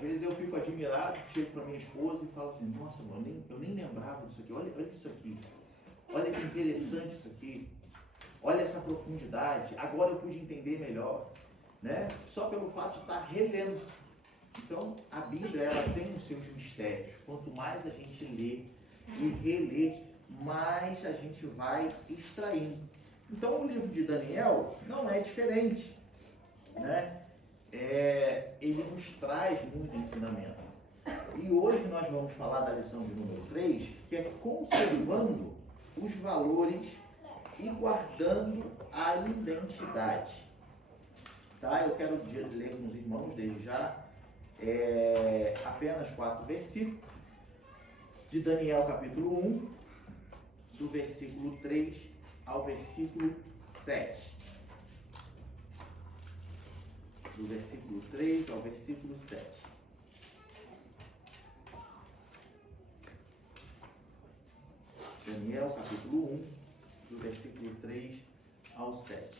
vezes eu fico admirado, chego para minha esposa e falo assim, nossa, mano, eu nem lembrava disso aqui, olha isso aqui, olha que interessante isso aqui, olha essa profundidade, agora eu pude entender melhor, né? Só pelo fato de estar relendo. Então, a Bíblia, ela tem os seus mistérios. Quanto mais a gente lê e relê, mais a gente vai extraindo. Então, o livro de Daniel não é diferente, né? Ele nos traz muito ensinamento. E hoje nós vamos falar da lição de número 3, que é conservando os valores e guardando a identidade. Tá? Eu quero ler com os irmãos desde já apenas 4 versículos de Daniel capítulo 1, do versículo 3 ao versículo 7. Do versículo 3 ao versículo 7. Daniel capítulo 1, do versículo 3 ao 7.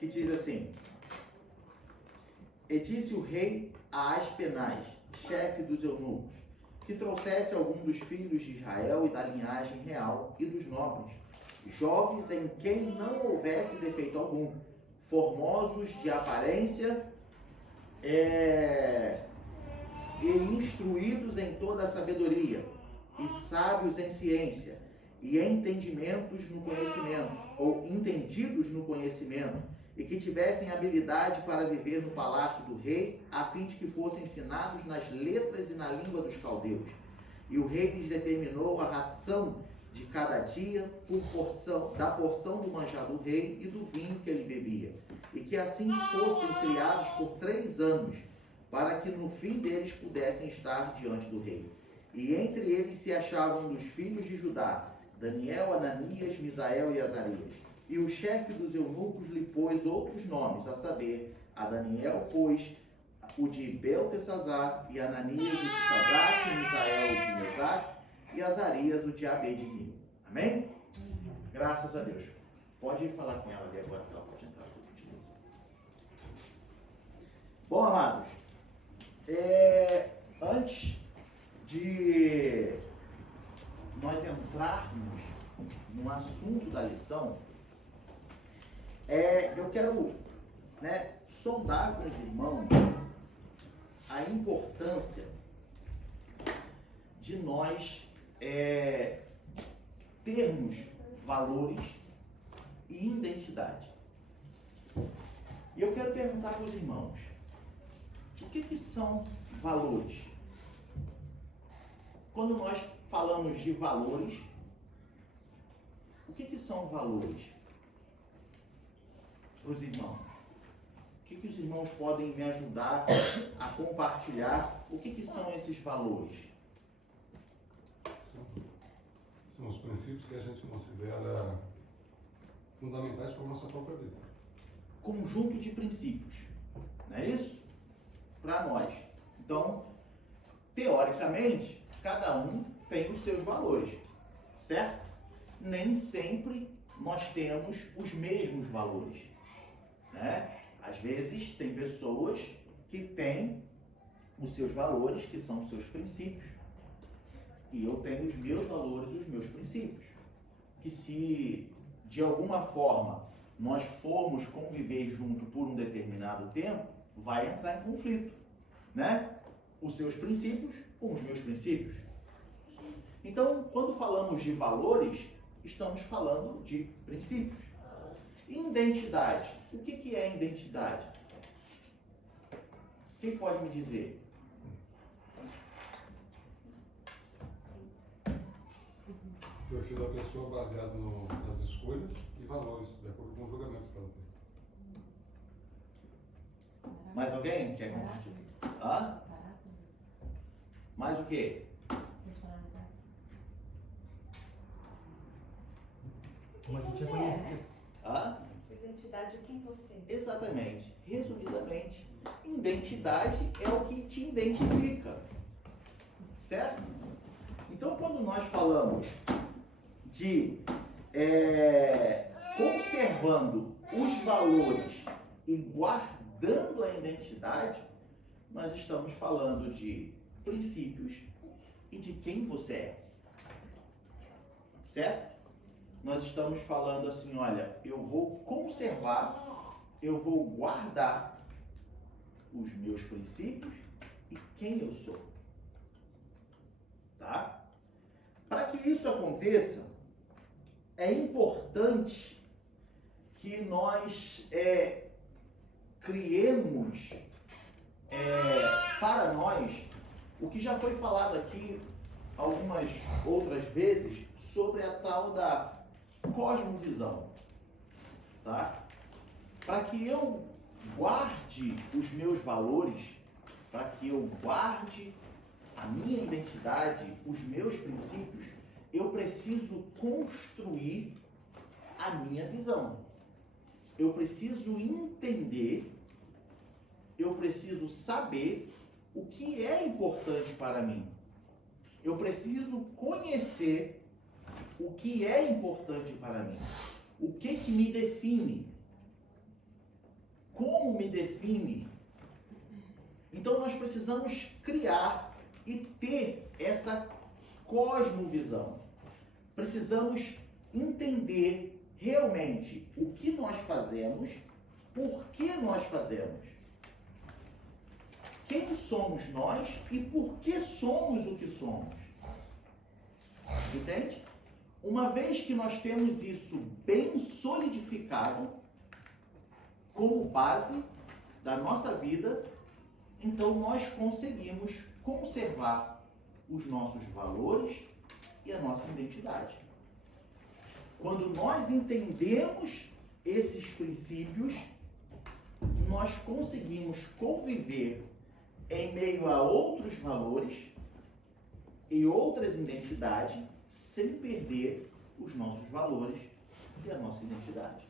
Que diz assim: E disse o rei a Aspenaz, chefe dos eunucos, que trouxesse algum dos filhos de Israel e da linhagem real e dos nobres, jovens em quem não houvesse defeito algum, formosos de aparência e instruídos em toda a sabedoria, e sábios em ciência, e entendimentos no conhecimento, ou entendidos no conhecimento, e que tivessem habilidade para viver no palácio do rei, a fim de que fossem ensinados nas letras e na língua dos caldeus. E o rei lhes determinou a ração de cada dia da porção do manjar do rei e do vinho que ele bebia, e que assim fossem criados por 3 anos, para que no fim deles pudessem estar diante do rei. E entre eles se achavam dos filhos de Judá, Daniel, Ananias, Misael e Azarias. E o chefe dos eunucos lhe pôs outros nomes, a saber, a Daniel pôs o de Beltesazar, e Ananias o de Sadraque, Misael o de Mesaque, e Azarias o de Abednego. Amém? Graças a Deus. Pode ir falar com ela ali agora, que ela pode entrar. Bom, amados, antes de nós entrarmos no assunto da lição, eu quero sondar com os irmãos a importância de nós termos valores e identidade. E eu quero perguntar para os irmãos, o que são valores? Quando nós falamos de valores, o que são valores para os irmãos? O que os irmãos podem me ajudar a compartilhar? O que são esses valores? São os princípios que a gente considera fundamentais para a nossa própria vida. Conjunto de princípios, não é isso? Para nós. Então, teoricamente, cada um tem os seus valores, certo? Nem sempre nós temos os mesmos valores, né? Às vezes, tem pessoas que têm os seus valores, que são os seus princípios, e eu tenho os meus valores e os meus princípios. Que se, de alguma forma, nós formos conviver junto por um determinado tempo, vai entrar em conflito, né? Os seus princípios com os meus princípios. Então, quando falamos de valores, estamos falando de princípios. Identidade. O que é identidade? Quem pode me dizer? O perfil da pessoa baseado nas escolhas e valores, de acordo com os julgamentos que ela tem. Mais alguém quer compartilhar? Hã? Mais o quê? Como a gente reconhece. Hã? Sua identidade é quem você é. Exatamente. Resumidamente, identidade é o que te identifica. Certo? Então, quando nós falamos de conservando os valores e guardando a identidade, nós estamos falando de princípios e de quem você é. Certo? Nós estamos falando assim, olha, eu vou conservar, eu vou guardar os meus princípios e quem eu sou. Tá? Para que isso aconteça, é importante que nós criemos para nós o que já foi falado aqui algumas outras vezes sobre a tal da cosmovisão, tá? Para que eu guarde os meus valores, para que eu guarde a minha identidade, os meus princípios, eu preciso construir a minha visão. Eu preciso entender, eu preciso saber o que é importante para mim. Eu preciso conhecer o que é importante para mim. O que me define? Como me define? Então nós precisamos criar e ter essa cosmovisão. Precisamos entender realmente o que nós fazemos, por que nós fazemos. Quem somos nós e por que somos o que somos. Entende? Uma vez que nós temos isso bem solidificado como base da nossa vida, então nós conseguimos conservar os nossos valores e a nossa identidade. Quando nós entendemos esses princípios, nós conseguimos conviver em meio a outros valores e outras identidades, sem perder os nossos valores e a nossa identidade.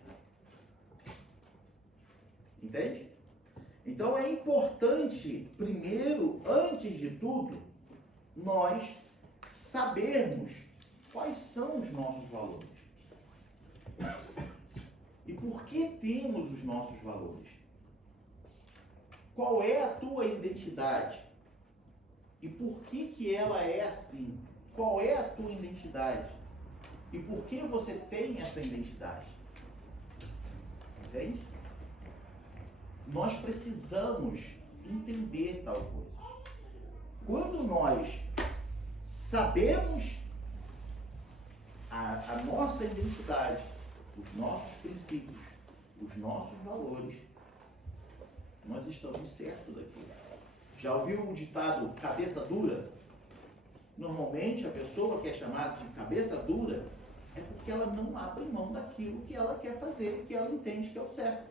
Entende? Então é importante, primeiro, antes de tudo, nós sabermos quais são os nossos valores. E por que temos os nossos valores? Qual é a tua identidade? E por que ela é assim? Qual é a tua identidade? E por que você tem essa identidade? Entende? Nós precisamos entender tal coisa. Quando nós sabemos a nossa identidade, os nossos princípios, os nossos valores, nós estamos certos daquilo. Já ouviu o ditado cabeça dura? Normalmente a pessoa que é chamada de cabeça dura é porque ela não abre mão daquilo que ela quer fazer, que ela entende que é o certo.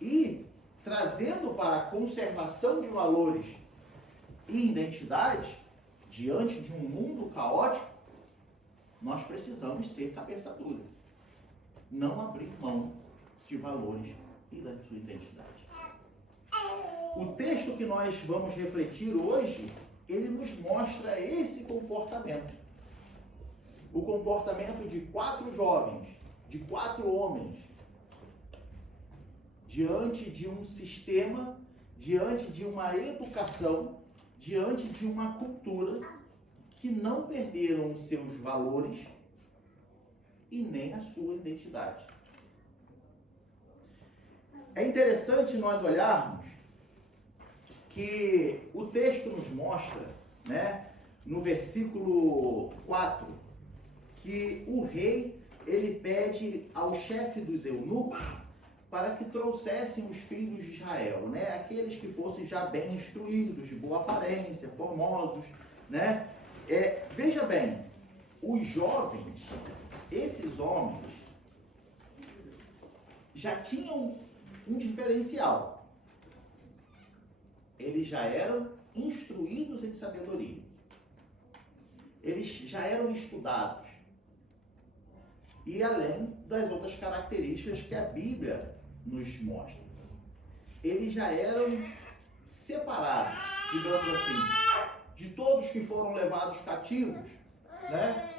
E trazendo para a conservação de valores e identidade, diante de um mundo caótico, nós precisamos ser cabeça dura. Não abrir mão de valores e da sua identidade. O texto que nós vamos refletir hoje, ele nos mostra esse comportamento. O comportamento de 4 jovens, de 4 homens, diante de um sistema, diante de uma educação, diante de uma cultura que não perderam os seus valores e nem a sua identidade. É interessante nós olharmos que o texto nos mostra, né, no versículo 4, que o rei, ele pede ao chefe dos eunucos para que trouxessem os filhos de Israel, né, aqueles que fossem já bem instruídos, de boa aparência, formosos, né. Veja bem, os jovens, esses homens, já tinham um diferencial. Eles já eram instruídos em sabedoria. Eles já eram estudados. E além das outras características que a Bíblia nos mostra. Eles já eram separados, digamos assim, de todos que foram levados cativos, né?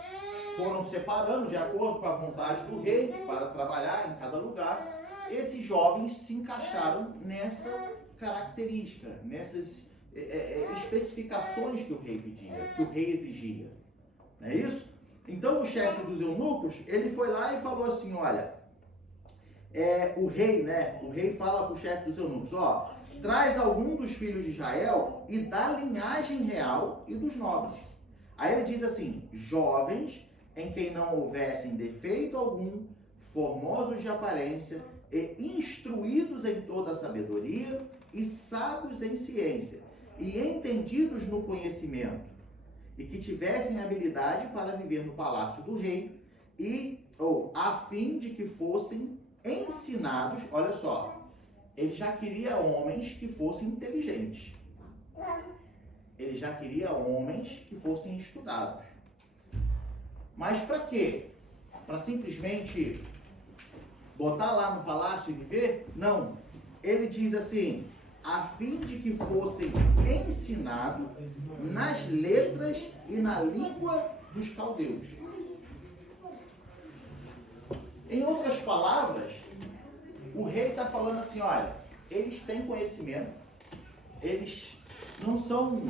Foram separando de acordo com a vontade do rei para trabalhar em cada lugar. esses jovens se encaixaram nessa característica, nessas especificações que o rei pedia, que o rei exigia. Não é isso? Então o chefe dos eunucos, ele foi lá e falou assim, olha, o rei fala para o chefe dos eunucos, ó, traz algum dos filhos de Israel e da linhagem real e dos nobres. Aí ele diz assim, jovens em quem não houvessem defeito algum, formosos de aparência e instruídos em toda a sabedoria e sábios em ciência e entendidos no conhecimento e que tivessem habilidade para viver no palácio do rei a fim de que fossem ensinados, olha só, ele já queria homens que fossem inteligentes. Ele já queria homens que fossem estudados. Mas para quê? Para simplesmente botar lá no palácio e viver? Não. Ele diz assim, a fim de que fossem ensinados nas letras e na língua dos caldeus. Em outras palavras, o rei está falando assim, olha, eles têm conhecimento, eles não são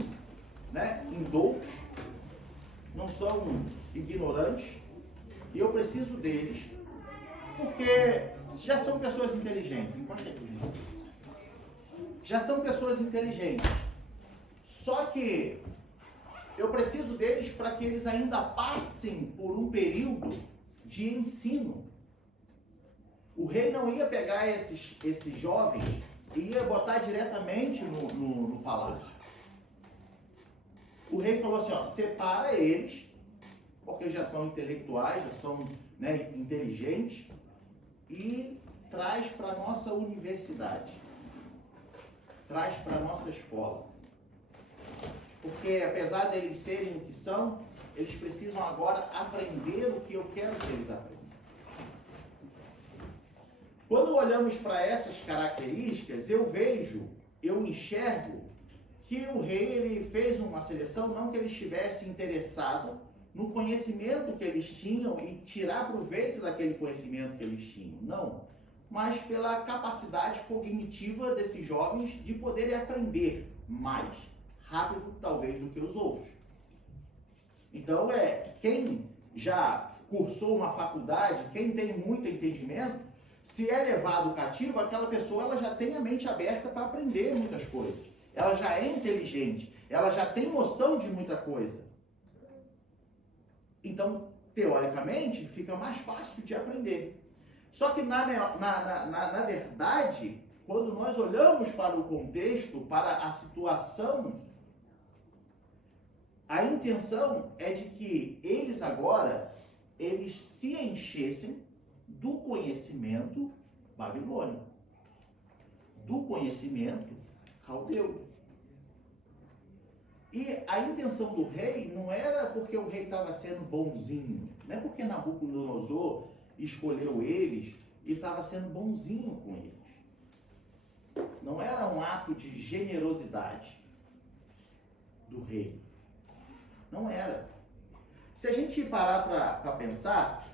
indoutos, não são ignorantes, e eu preciso deles, porque já são pessoas inteligentes. Já são pessoas inteligentes. Só que eu preciso deles para que eles ainda passem por um período de ensino. O rei não ia pegar esses jovens e ia botar diretamente no palácio. O rei falou assim, ó, separa eles, porque já são intelectuais, já são inteligentes, e traz para a nossa universidade, traz para a nossa escola. Porque apesar deles serem o que são, eles precisam agora aprender o que eu quero que eles aprendam. Quando olhamos para essas características, eu enxergo que o rei ele fez uma seleção, não que ele estivesse interessado no conhecimento que eles tinham e tirar proveito daquele conhecimento que eles tinham, não. Mas pela capacidade cognitiva desses jovens de poderem aprender mais rápido, talvez, do que os outros. Então, quem já cursou uma faculdade, quem tem muito entendimento, se é levado cativo, aquela pessoa ela já tem a mente aberta para aprender muitas coisas. Ela já é inteligente, ela já tem noção de muita coisa. Então, teoricamente, fica mais fácil de aprender. Só que, na verdade, quando nós olhamos para o contexto, para a situação, a intenção é de que eles agora, eles se enchessem do conhecimento babilônico, do conhecimento caldeu. E a intenção do rei não era porque o rei estava sendo bonzinho, não é porque Nabucodonosor escolheu eles e estava sendo bonzinho com eles. Não era um ato de generosidade do rei. Não era. Se a gente parar para pensar,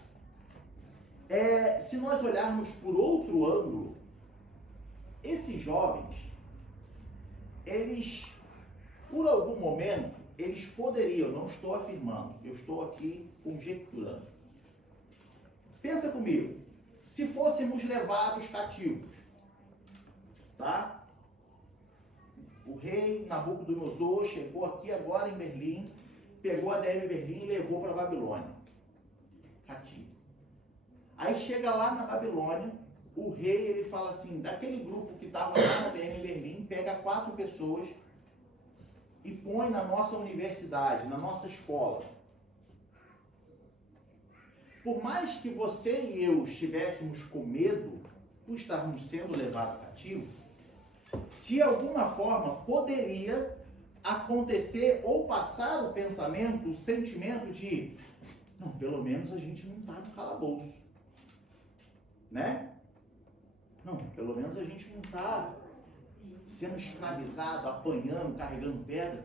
se nós olharmos por outro ângulo, esses jovens, eles, por algum momento, eles poderiam, não estou afirmando, eu estou aqui conjecturando. Pensa comigo, se fôssemos levados cativos, tá? O rei Nabucodonosor chegou aqui agora em Berlim, pegou a DM Berlim e levou para a Babilônia, cativo. Aí chega lá na Babilônia, o rei ele fala assim, daquele grupo que estava lá na DM Berlim, pega 4 pessoas e põe na nossa universidade, na nossa escola. Por mais que você e eu estivéssemos com medo por estarmos sendo levados cativos, de alguma forma poderia acontecer ou passar o pensamento, o sentimento de, não, pelo menos a gente não está no calabouço, né? Não, pelo menos a gente não está sendo escravizado, apanhando, carregando pedra,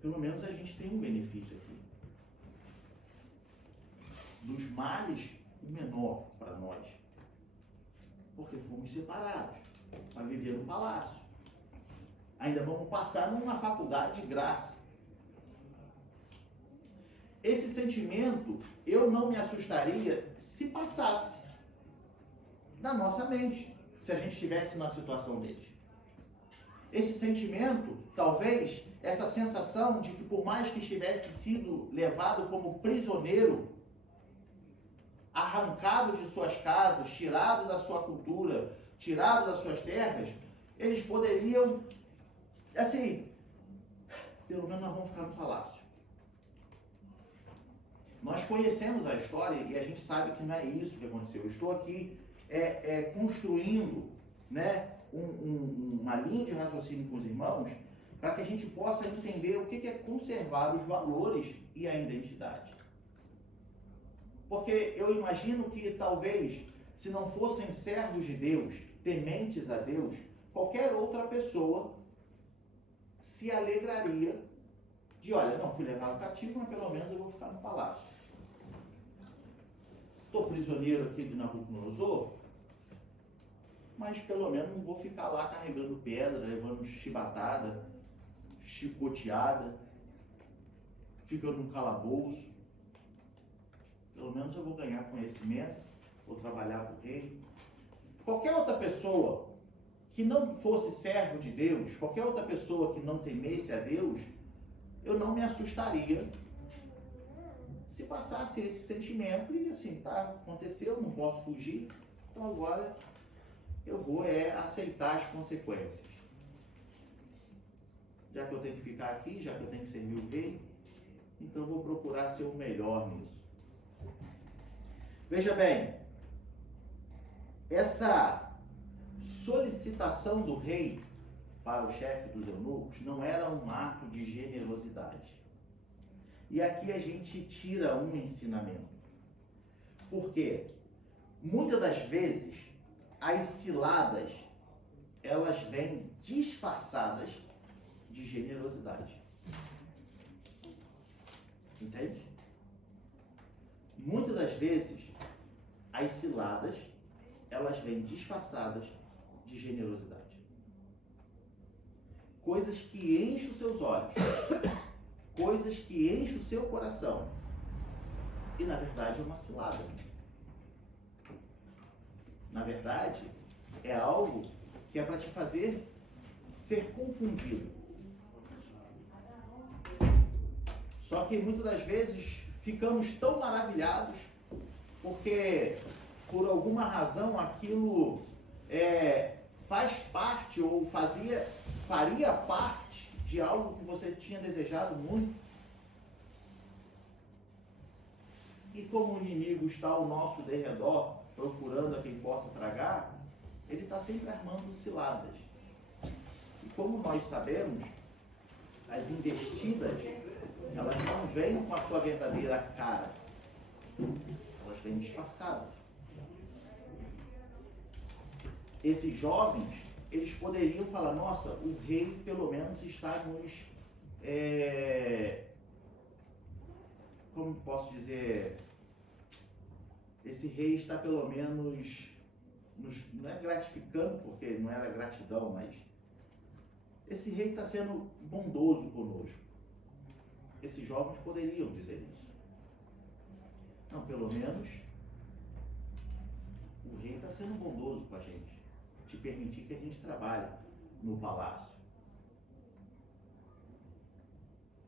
pelo menos a gente tem um benefício aqui. Dos males, o menor para nós. Porque fomos separados para viver no palácio. Ainda vamos passar numa faculdade de graça. Esse sentimento, eu não me assustaria se passasse na nossa mente, se a gente estivesse numa situação deles. Esse sentimento, talvez, essa sensação de que por mais que estivesse sido levado como prisioneiro, arrancado de suas casas, tirado da sua cultura, tirado das suas terras, eles poderiam, assim, pelo menos nós vamos ficar no palácio. Nós conhecemos a história e a gente sabe que não é isso que aconteceu. Eu estou aqui construindo, né, uma linha de raciocínio com os irmãos para que a gente possa entender o que é conservar os valores e a identidade. Porque eu imagino que talvez, se não fossem servos de Deus, tementes a Deus, qualquer outra pessoa se alegraria de, olha, não fui levado cativo, mas pelo menos eu vou ficar no palácio. Estou prisioneiro aqui de Nabucodonosor, mas pelo menos não vou ficar lá carregando pedra, levando chibatada, chicoteada, ficando num calabouço. Pelo menos eu vou ganhar conhecimento, vou trabalhar para o rei. Qualquer outra pessoa que não fosse servo de Deus, qualquer outra pessoa que não temesse a Deus, eu não me assustaria se passasse esse sentimento e assim, tá, aconteceu, não posso fugir, então agora eu vou aceitar as consequências. Já que eu tenho que ficar aqui, já que eu tenho que servir o rei, então eu vou procurar ser o melhor nisso. Veja bem, essa solicitação do rei para o chefe dos eunucos não era um ato de generosidade. E aqui a gente tira um ensinamento. Porque muitas das vezes as ciladas, elas vêm disfarçadas de generosidade. Entende? Muitas das vezes as ciladas, elas vêm disfarçadas de generosidade. Coisas que enchem os seus olhos, coisas que enchem o seu coração. E na verdade é uma cilada. Na verdade, é algo que é para te fazer ser confundido. Só que muitas das vezes ficamos tão maravilhados porque por alguma razão aquilo faz parte ou faria parte de algo que você tinha desejado muito. E como o inimigo está ao nosso derredor, procurando a quem possa tragar, ele está sempre armando ciladas. E como nós sabemos, as investidas, elas não vêm com a sua verdadeira cara. Elas vêm disfarçadas. Esses jovens, eles poderiam falar, nossa, o rei pelo menos está nos... como posso dizer... Esse rei está pelo menos... não é gratificando, porque não era gratidão, mas... Esse rei está sendo bondoso conosco. Esses jovens poderiam dizer isso. Não, pelo menos... o rei está sendo bondoso com a gente. Te permitir que a gente trabalhe no palácio.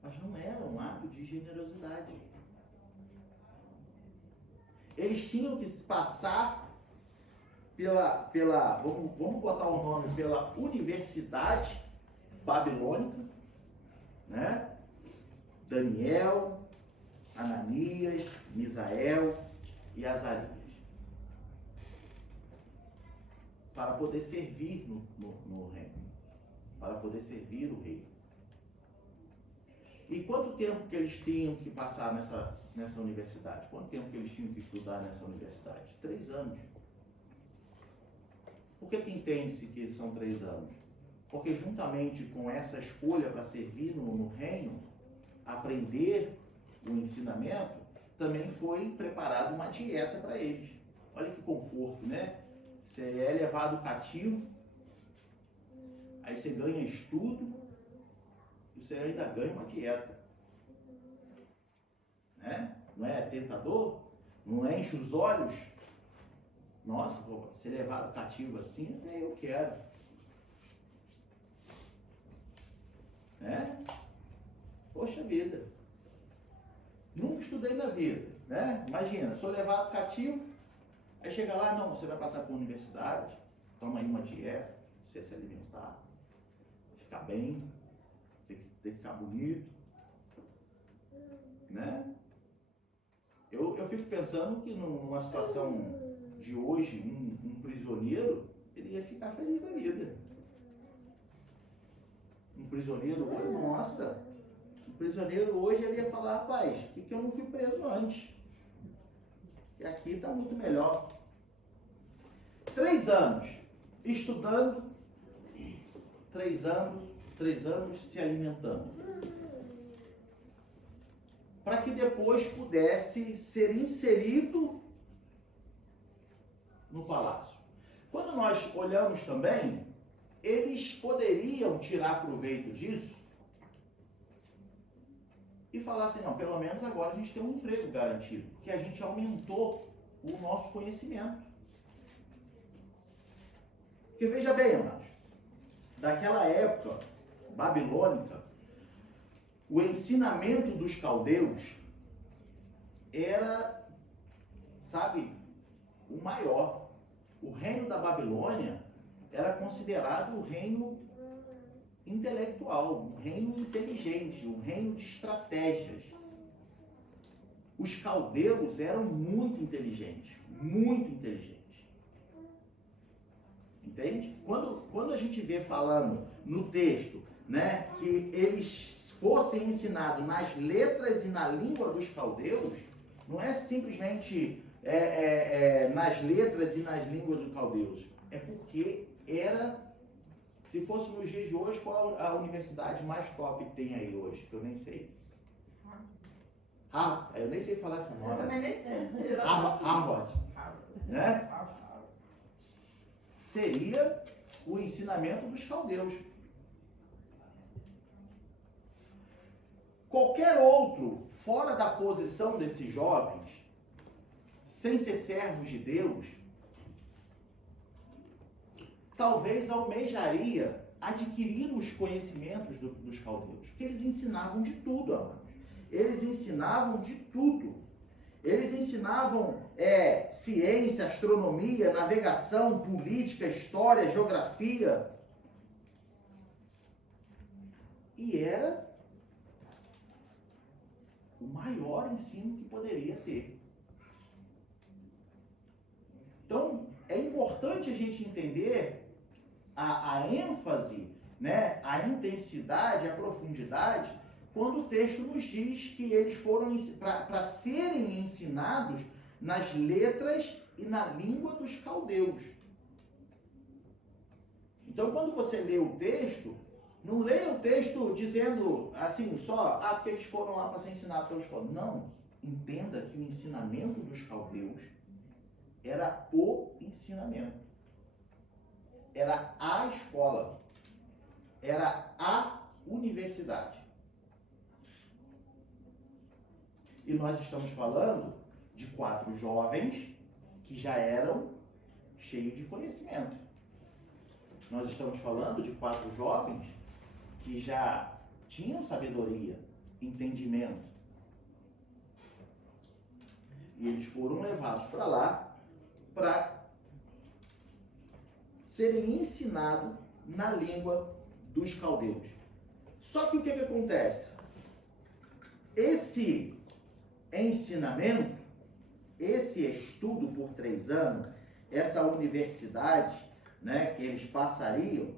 Mas não era um ato de generosidade. Eles tinham que passar vamos botar o nome, pela Universidade Babilônica, né? Daniel, Ananias, Misael e Azarias. Para poder servir no reino. Para poder servir o rei. E quanto tempo que eles tinham que passar nessa universidade? Quanto tempo que eles tinham que estudar nessa universidade? 3 anos. Por que entende-se que são 3 anos? Porque juntamente com essa escolha para servir no reino, aprender o ensinamento, também foi preparada uma dieta para eles. Olha que conforto, né? você é levado cativo, aí você ganha estudo, e você ainda ganha uma dieta. Né? Não é tentador? Não enche os olhos? Nossa, pô, ser levado cativo assim, eu quero. Né? Poxa vida. Nunca estudei na vida, né? Imagina, sou levado cativo, aí chega lá, não, você vai passar por universidade, toma aí uma dieta, você se alimentar, ficar bem, tem que ficar bonito, né? Eu fico pensando que numa situação de hoje, um prisioneiro, ele ia ficar feliz da vida. Um prisioneiro hoje, nossa, um prisioneiro hoje ele ia falar, rapaz, por que eu não fui preso antes? E aqui está muito melhor. 3 anos estudando, 3 anos se alimentando. Para que depois pudesse ser inserido no palácio. Quando nós olhamos também, eles poderiam tirar proveito disso e falar assim, não, pelo menos agora a gente tem um emprego garantido, porque a gente aumentou o nosso conhecimento. Porque veja bem, amados, daquela época babilônica, o ensinamento dos caldeus era, sabe, o maior. O reino da Babilônia era considerado o reino intelectual, um reino inteligente, um reino de estratégias. Os caldeus eram muito inteligentes, muito inteligentes. Entende? Quando a gente vê falando no texto, né, que eles fossem ensinados nas letras e na língua dos caldeus, não é simplesmente nas letras e nas línguas dos caldeus. É porque era, se fosse nos dias de hoje, qual a universidade mais top que tem aí hoje? Que eu nem sei. Eu nem sei falar essa nome. Eu também nem sei. Harvard. Né? Seria o ensinamento dos caldeus. Qualquer outro, fora da posição desses jovens, sem ser servos de Deus, talvez almejaria adquirir os conhecimentos dos caldeus, porque eles ensinavam de tudo, amados. Eles ensinavam de tudo. Eles ensinavam ciência, astronomia, navegação, política, história, geografia. E era o maior ensino que poderia ter. Então, é importante a gente entender a ênfase, né, a intensidade, a profundidade, quando o texto nos diz que eles foram para serem ensinados nas letras e na língua dos caldeus. Então, quando você lê o texto, não leia o texto dizendo assim, só, porque eles foram lá para ser ensinados pelos caldeus. Não, entenda que o ensinamento dos caldeus era o ensinamento. Era a escola. Era a universidade. E nós estamos falando de 4 jovens que já eram cheios de conhecimento. Nós estamos falando de 4 jovens que já tinham sabedoria, entendimento. E eles foram levados para lá para serem ensinados na língua dos caldeus. Só que o que acontece? Esse ensinamento, esse estudo por 3 anos, essa universidade, né, que eles passariam,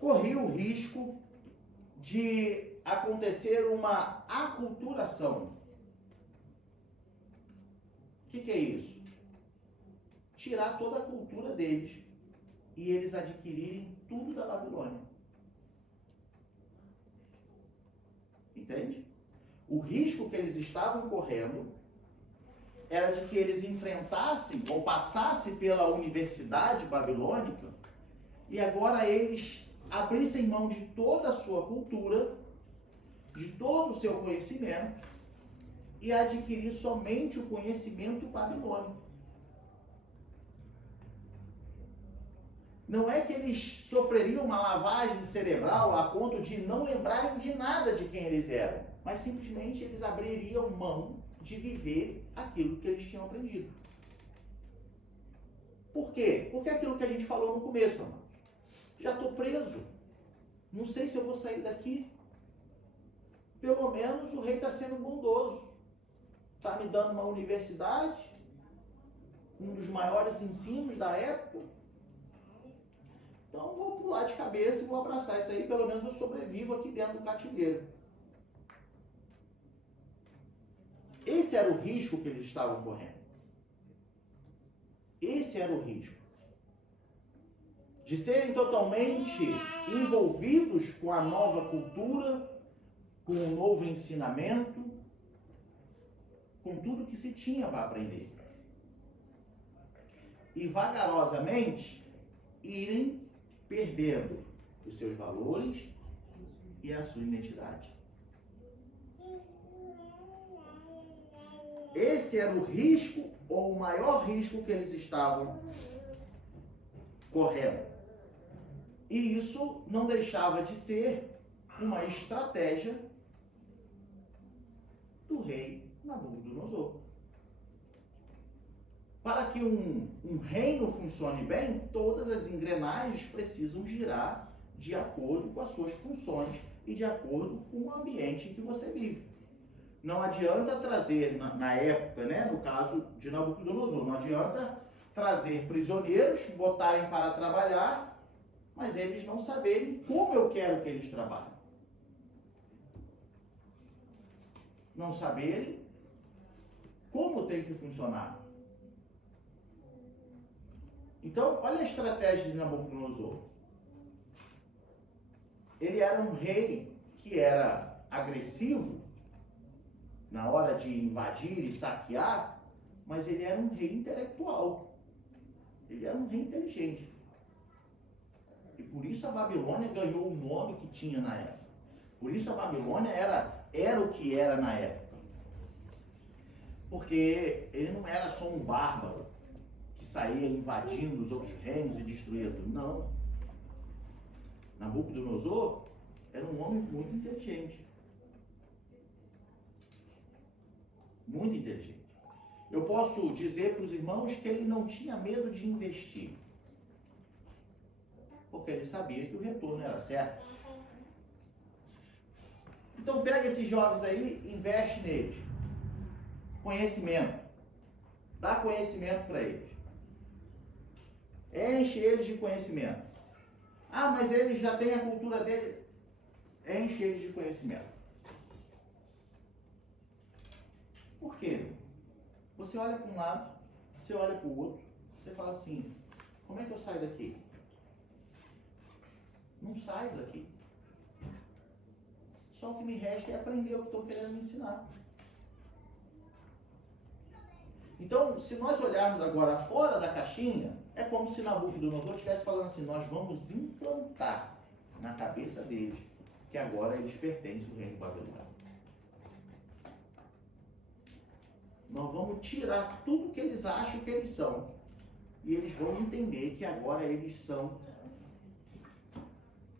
corria o risco de acontecer uma aculturação. O que é isso? Tirar toda a cultura deles e eles adquirirem tudo da Babilônia. Entende? O risco que eles estavam correndo era de que eles enfrentassem ou passassem pela universidade babilônica e agora eles abrissem mão de toda a sua cultura, de todo o seu conhecimento e adquirir somente o conhecimento babilônico. Não é que eles sofreriam uma lavagem cerebral a ponto de não lembrarem de nada de quem eles eram, mas simplesmente eles abririam mão de viver aquilo que eles tinham aprendido. Por quê? Porque é aquilo que a gente falou no começo, amados. Já estou preso. Não sei se eu vou sair daqui. Pelo menos o rei está sendo bondoso. Está me dando uma universidade, um dos maiores ensinos da época. Então vou pular de cabeça e vou abraçar isso aí. Pelo menos eu sobrevivo aqui dentro do cativeiro. Esse era o risco que eles estavam correndo. Esse era o risco. De serem totalmente envolvidos com a nova cultura, com o novo ensinamento, com tudo que se tinha para aprender. E vagarosamente irem perdendo os seus valores e a sua identidade. Esse era o risco, ou o maior risco que eles estavam correndo. E isso não deixava de ser uma estratégia do rei Nabucodonosor. Para que um reino funcione bem, todas as engrenagens precisam girar de acordo com as suas funções e de acordo com o ambiente em que você vive. Não adianta trazer, na época, né, no caso de Nabucodonosor, não adianta trazer prisioneiros, botarem para trabalhar, mas eles não saberem como eu quero que eles trabalhem. Não saberem como tem que funcionar. Então, olha a estratégia de Nabucodonosor. Ele era um rei que era agressivo na hora de invadir e saquear, mas ele era um rei intelectual. Ele era um rei inteligente. E por isso a Babilônia ganhou o nome que tinha na época. Por isso a Babilônia era o que era na época. Porque ele não era só um bárbaro que saía invadindo os outros reinos e destruía tudo. Não. Nabucodonosor era um homem muito inteligente. Muito inteligente. Eu posso dizer para os irmãos que ele não tinha medo de investir. Porque ele sabia que o retorno era certo. Então pega esses jovens aí e investe neles. Conhecimento. Dá conhecimento para eles. Enche eles de conhecimento. Ah, mas eles já têm a cultura dele. Enche eles de conhecimento. Por quê? Você olha para um lado, você olha para o outro, você fala assim, como é que eu saio daqui? Não saio daqui. Só o que me resta é aprender o que estão querendo me ensinar. Então, se nós olharmos agora fora da caixinha, é como se Nabucodonosor estivesse falando assim, nós vamos implantar na cabeça deles que agora eles pertencem ao reino babilônico. Nós vamos tirar tudo que eles acham que eles são. E eles vão entender que agora eles são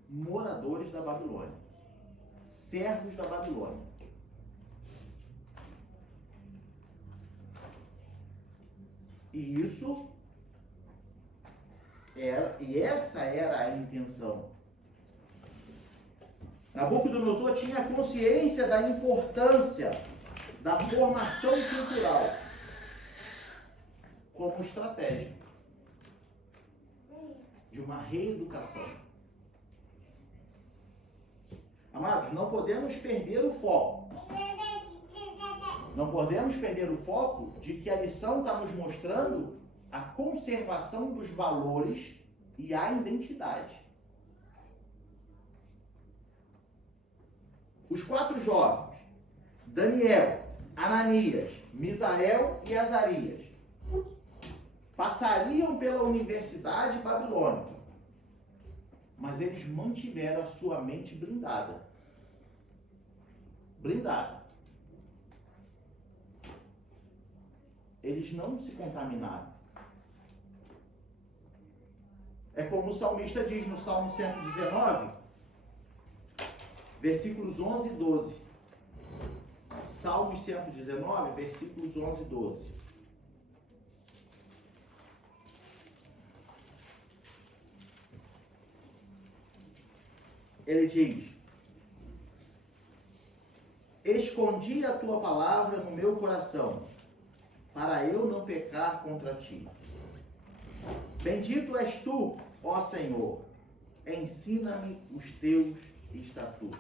moradores da Babilônia. Servos da Babilônia. E essa era a intenção. Nabucodonosor tinha consciência da importância da formação cultural como estratégia de uma reeducação. Amados, não podemos perder o foco. Não podemos perder o foco de que a lição está nos mostrando a conservação dos valores e a identidade. Os 4 jovens, Daniel, Ananias, Misael e Azarias passariam pela universidade babilônica, mas eles mantiveram a sua mente blindada. Blindada. Eles não se contaminaram. É como o salmista diz no Salmo 119, versículos 11 e 12. Salmos 119, versículos 11 e 12. Ele diz: escondi a tua palavra no meu coração, para eu não pecar contra ti. Bendito és tu, ó Senhor, ensina-me os teus estatutos.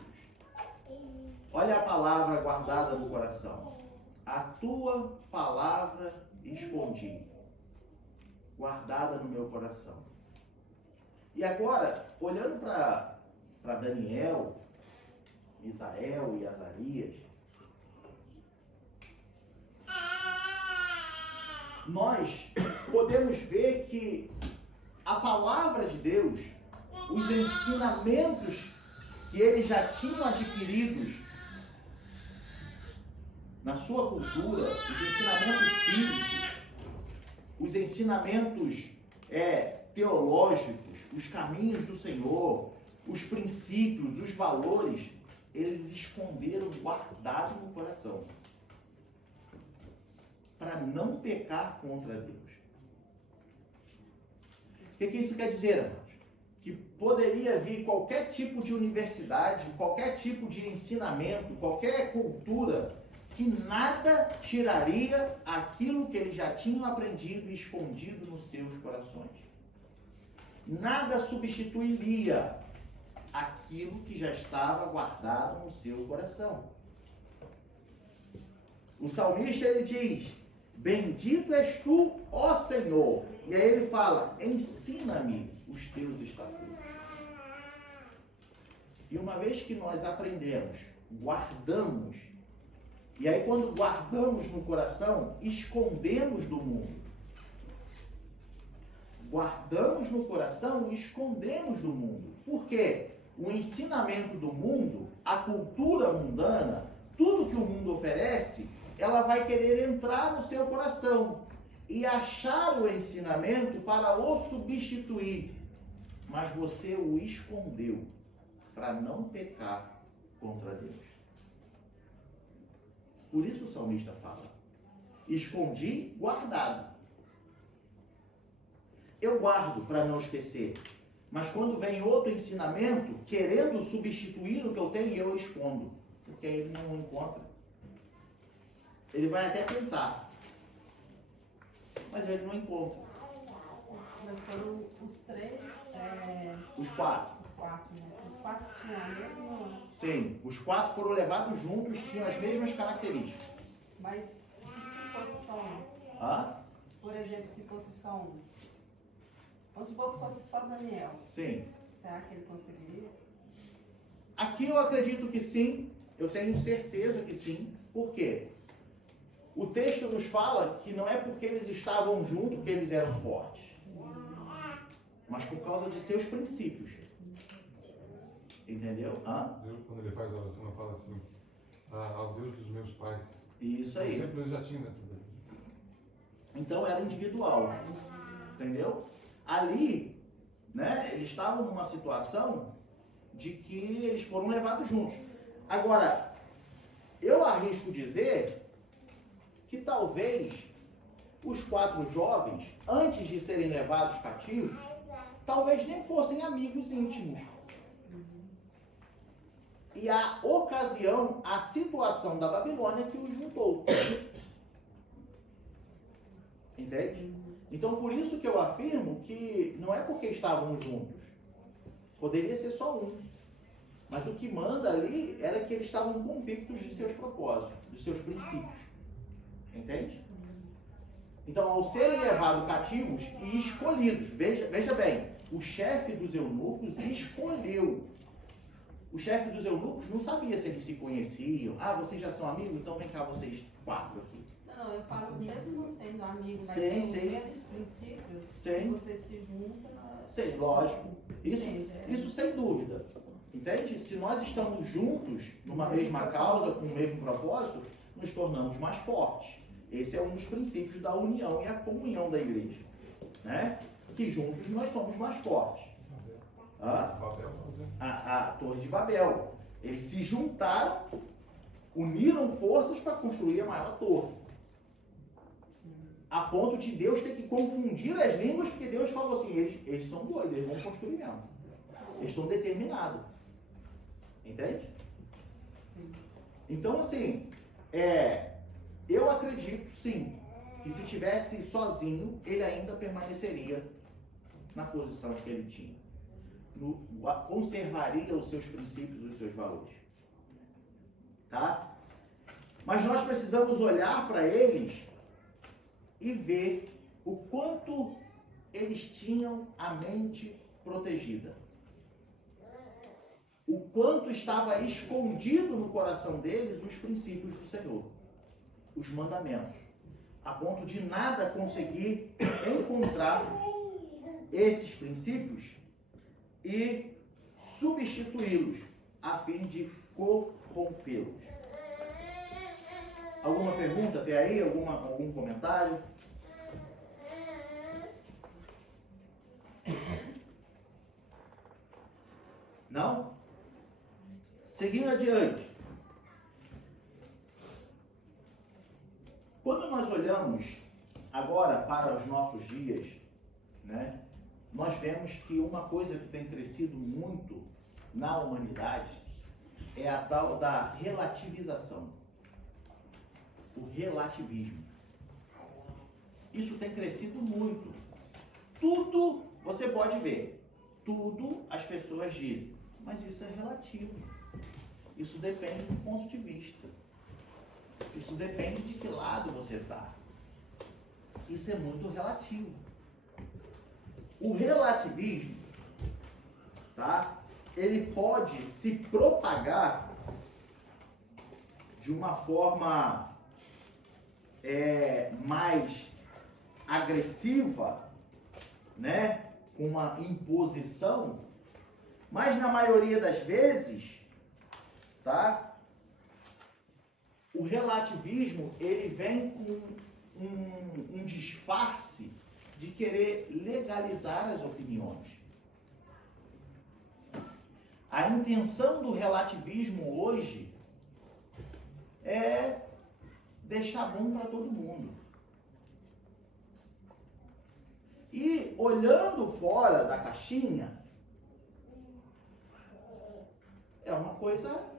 Olha a palavra guardada no coração. A tua palavra escondi, guardada no meu coração. E agora, olhando para Daniel, Misael e Azarias, nós podemos ver que a palavra de Deus, os ensinamentos que eles já tinham adquiridos na sua cultura, os ensinamentos bíblicos, os ensinamentos teológicos, os caminhos do Senhor, os princípios, os valores, eles esconderam, guardaram no coração, para não pecar contra Deus. O que isso quer dizer, amados? Que poderia vir qualquer tipo de universidade, qualquer tipo de ensinamento, qualquer cultura, que nada tiraria aquilo que eles já tinham aprendido e escondido nos seus corações. Nada substituiria aquilo que já estava guardado no seu coração. O salmista, ele diz: bendito és tu, ó Senhor. E aí ele fala: ensina-me os teus estatutos. E uma vez que nós aprendemos, guardamos, e aí quando guardamos no coração, escondemos do mundo. Guardamos no coração e escondemos do mundo. Por quê? O ensinamento do mundo, a cultura mundana, tudo que o mundo oferece, ela vai querer entrar no seu coração e achar o ensinamento para o substituir. Mas você o escondeu para não pecar contra Deus. Por isso o salmista fala: escondi, guardado. Eu guardo para não esquecer. Mas quando vem outro ensinamento, querendo substituir o que eu tenho, eu escondo. Porque aí ele não encontra. Ele vai até tentar, mas ele não encontra. Mas foram os três... Os quatro. Os quatro, né? Os quatro tinham a mesma... Sim, os quatro foram levados juntos, tinham as mesmas características. Mas e se fosse só um? Hã? Por exemplo, se fosse só um? Vamos supor que fosse só Daniel. Sim. Será que ele conseguiria? Aqui eu acredito que sim, eu tenho certeza que sim. Por quê? O texto nos fala que não é porque eles estavam juntos que eles eram fortes, mas por causa de seus princípios. Entendeu? Hã? Deus, quando ele faz a oração, fala assim: ao Deus dos meus pais. Isso aí. Por exemplo, ele já tinha dentro dele. Então era individual. Entendeu? Ali, né, eles estavam numa situação de que eles foram levados juntos. Agora, eu arrisco dizer que talvez os quatro jovens, antes de serem levados cativos, talvez nem fossem amigos íntimos. E a ocasião, a situação da Babilônia que os juntou. Entende? Então, por isso que eu afirmo que não é porque estavam juntos. Poderia ser só um. Mas o que manda ali era que eles estavam convictos de seus propósitos, de seus princípios. Entende? Então, ao serem levados cativos e escolhidos, veja bem, o chefe dos eunucos escolheu. O chefe dos eunucos não sabia se eles se conheciam. Ah, vocês já são amigos? Então vem cá vocês quatro aqui. Não, Não, eu falo mesmo não sendo amigo, mas Sim, tem os sim. mesmos princípios, Sim. se você se junta... Sim, lógico. Entende? Isso sem dúvida. Entende? Se nós estamos juntos numa mesma causa, com o mesmo propósito, nos tornamos mais fortes. Esse é um dos princípios da união e a comunhão da igreja. Né? Que juntos nós somos mais fortes. Babel, mas é. A Torre de Babel. Eles se juntaram, uniram forças para construir a maior torre. A ponto de Deus ter que confundir as línguas, porque Deus falou assim, eles são doidos, eles vão construir mesmo. Eles estão determinados. Entende? Então, assim, eu acredito, sim, que se estivesse sozinho, ele ainda permaneceria na posição que ele tinha. Conservaria os seus princípios, os seus valores. Tá? Mas nós precisamos olhar para eles e ver o quanto eles tinham a mente protegida. O quanto estava escondido no coração deles os princípios do Senhor, os mandamentos, a ponto de nada conseguir encontrar esses princípios e substituí-los a fim de corrompê-los. Alguma pergunta até aí? Algum comentário? Não? Seguindo adiante. Quando nós olhamos agora para os nossos dias, né, nós vemos que uma coisa que tem crescido muito na humanidade é a tal da relativização. O relativismo. Isso tem crescido muito. Tudo, você pode ver, tudo as pessoas dizem, mas isso é relativo. Isso depende do ponto de vista. Isso depende de que lado você está. Isso é muito relativo. O relativismo, tá? Ele pode se propagar de uma forma mais agressiva, né? Com uma imposição, mas na maioria das vezes, tá? O relativismo, ele vem com um disfarce de querer legalizar as opiniões. A intenção do relativismo hoje é deixar bom para todo mundo. E olhando fora da caixinha, é uma coisa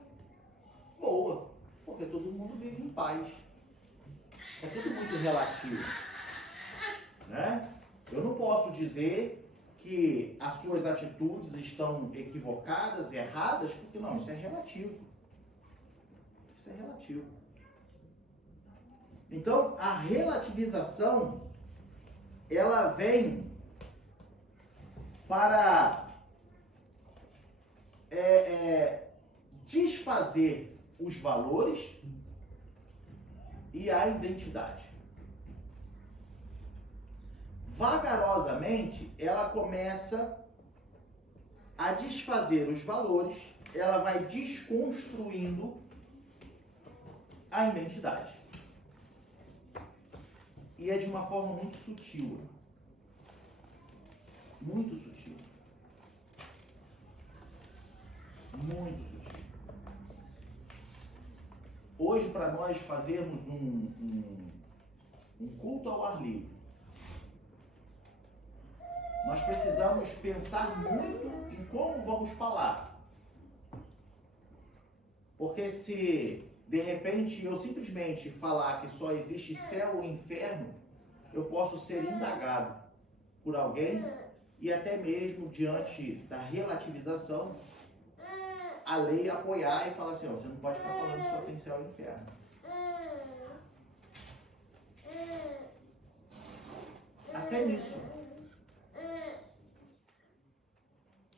boa, porque todo mundo vive em paz. É tudo muito relativo, né? Eu não posso dizer que as suas atitudes estão equivocadas, erradas, porque não, isso é relativo. Isso é relativo. Então, a relativização, ela vem para desfazer os valores e a identidade. Vagarosamente, ela começa a desfazer os valores, ela vai desconstruindo a identidade. E é de uma forma muito sutil. Muito sutil. Muito sutil. Hoje, para nós fazermos um culto ao ar livre, nós precisamos pensar muito em como vamos falar. Porque se de repente eu simplesmente falar que só existe céu ou inferno, eu posso ser indagado por alguém e até mesmo diante da relativização, a lei apoiar e falar assim, ó, você não pode ficar falando que só tem céu e inferno. Até nisso.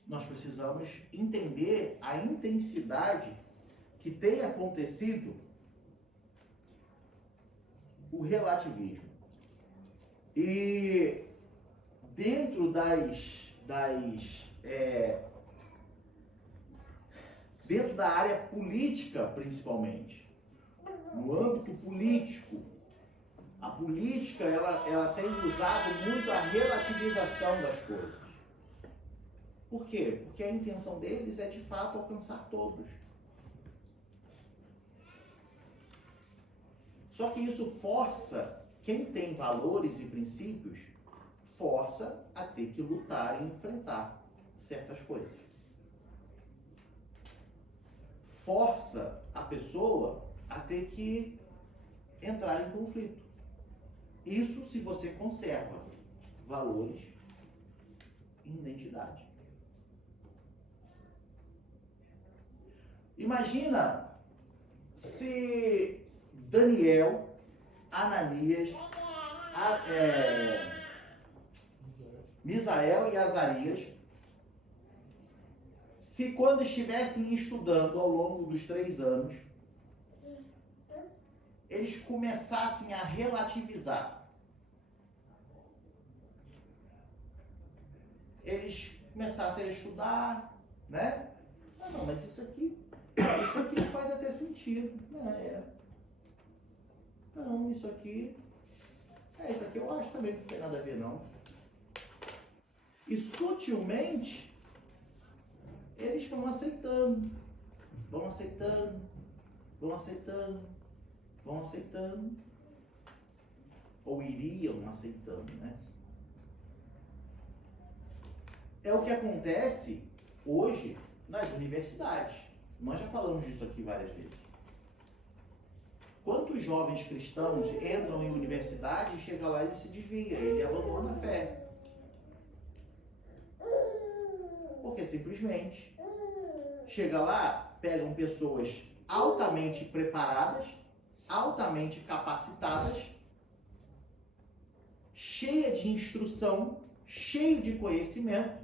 Nós precisamos entender a intensidade que tem acontecido o relativismo. E dentro dentro da área política, principalmente, no âmbito político, a política ela tem usado muito a relativização das coisas. Por quê? Porque a intenção deles é de fato alcançar todos. Só que isso força quem tem valores e princípios, força a ter que lutar e enfrentar certas coisas. Força a pessoa a ter que entrar em conflito. Isso se você conserva valores e identidade. Imagina se Daniel, Ananias, Misael e Azarias, se quando estivessem estudando ao longo dos 3 anos, eles começassem a relativizar. Eles começassem a estudar, né? Não, mas isso aqui faz até sentido. Não, isso aqui eu acho também que não tem nada a ver, não. E sutilmente, eles vão aceitando, ou iriam aceitando, né? É o que acontece hoje nas universidades. Nós já falamos disso aqui várias vezes. Quantos jovens cristãos entram em universidade e chega lá e ele se desvia, ele abandona a fé? Porque simplesmente chega lá, pegam pessoas altamente preparadas, altamente capacitadas, cheia de instrução, cheio de conhecimento,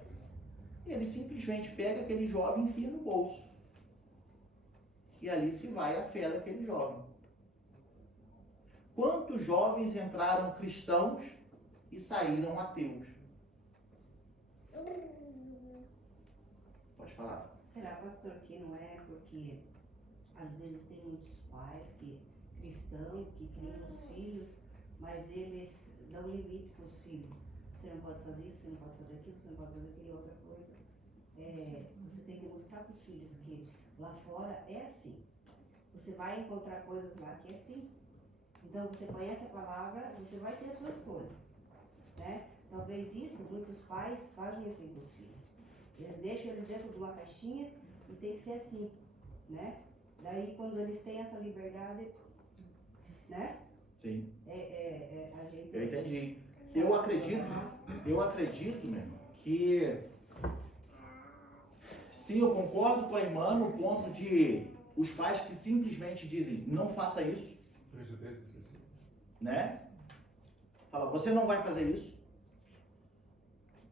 e ele simplesmente pega aquele jovem e enfia no bolso. E ali se vai a fé daquele jovem. Quantos jovens entraram cristãos e saíram ateus? Pode falar. Será, pastor, que não é porque às vezes tem muitos pais cristãos que criam os filhos, mas eles dão limite para os filhos. Você não pode fazer isso, você não pode fazer aquilo, você não pode fazer aquilo, outra coisa. Você tem que mostrar para os filhos que lá fora é assim. Você vai encontrar coisas lá que é assim. Então você conhece a palavra, você vai ter a sua escolha, né? Talvez isso, muitos pais fazem assim com os filhos. Eles deixam eles dentro de uma caixinha e tem que ser assim, né? Daí quando eles têm essa liberdade, né? Sim. A gente... Eu entendi. Eu acredito, meu irmão, que sim, eu concordo com a irmã no ponto de os pais que simplesmente dizem, não faça isso, né? Fala, você não vai fazer isso.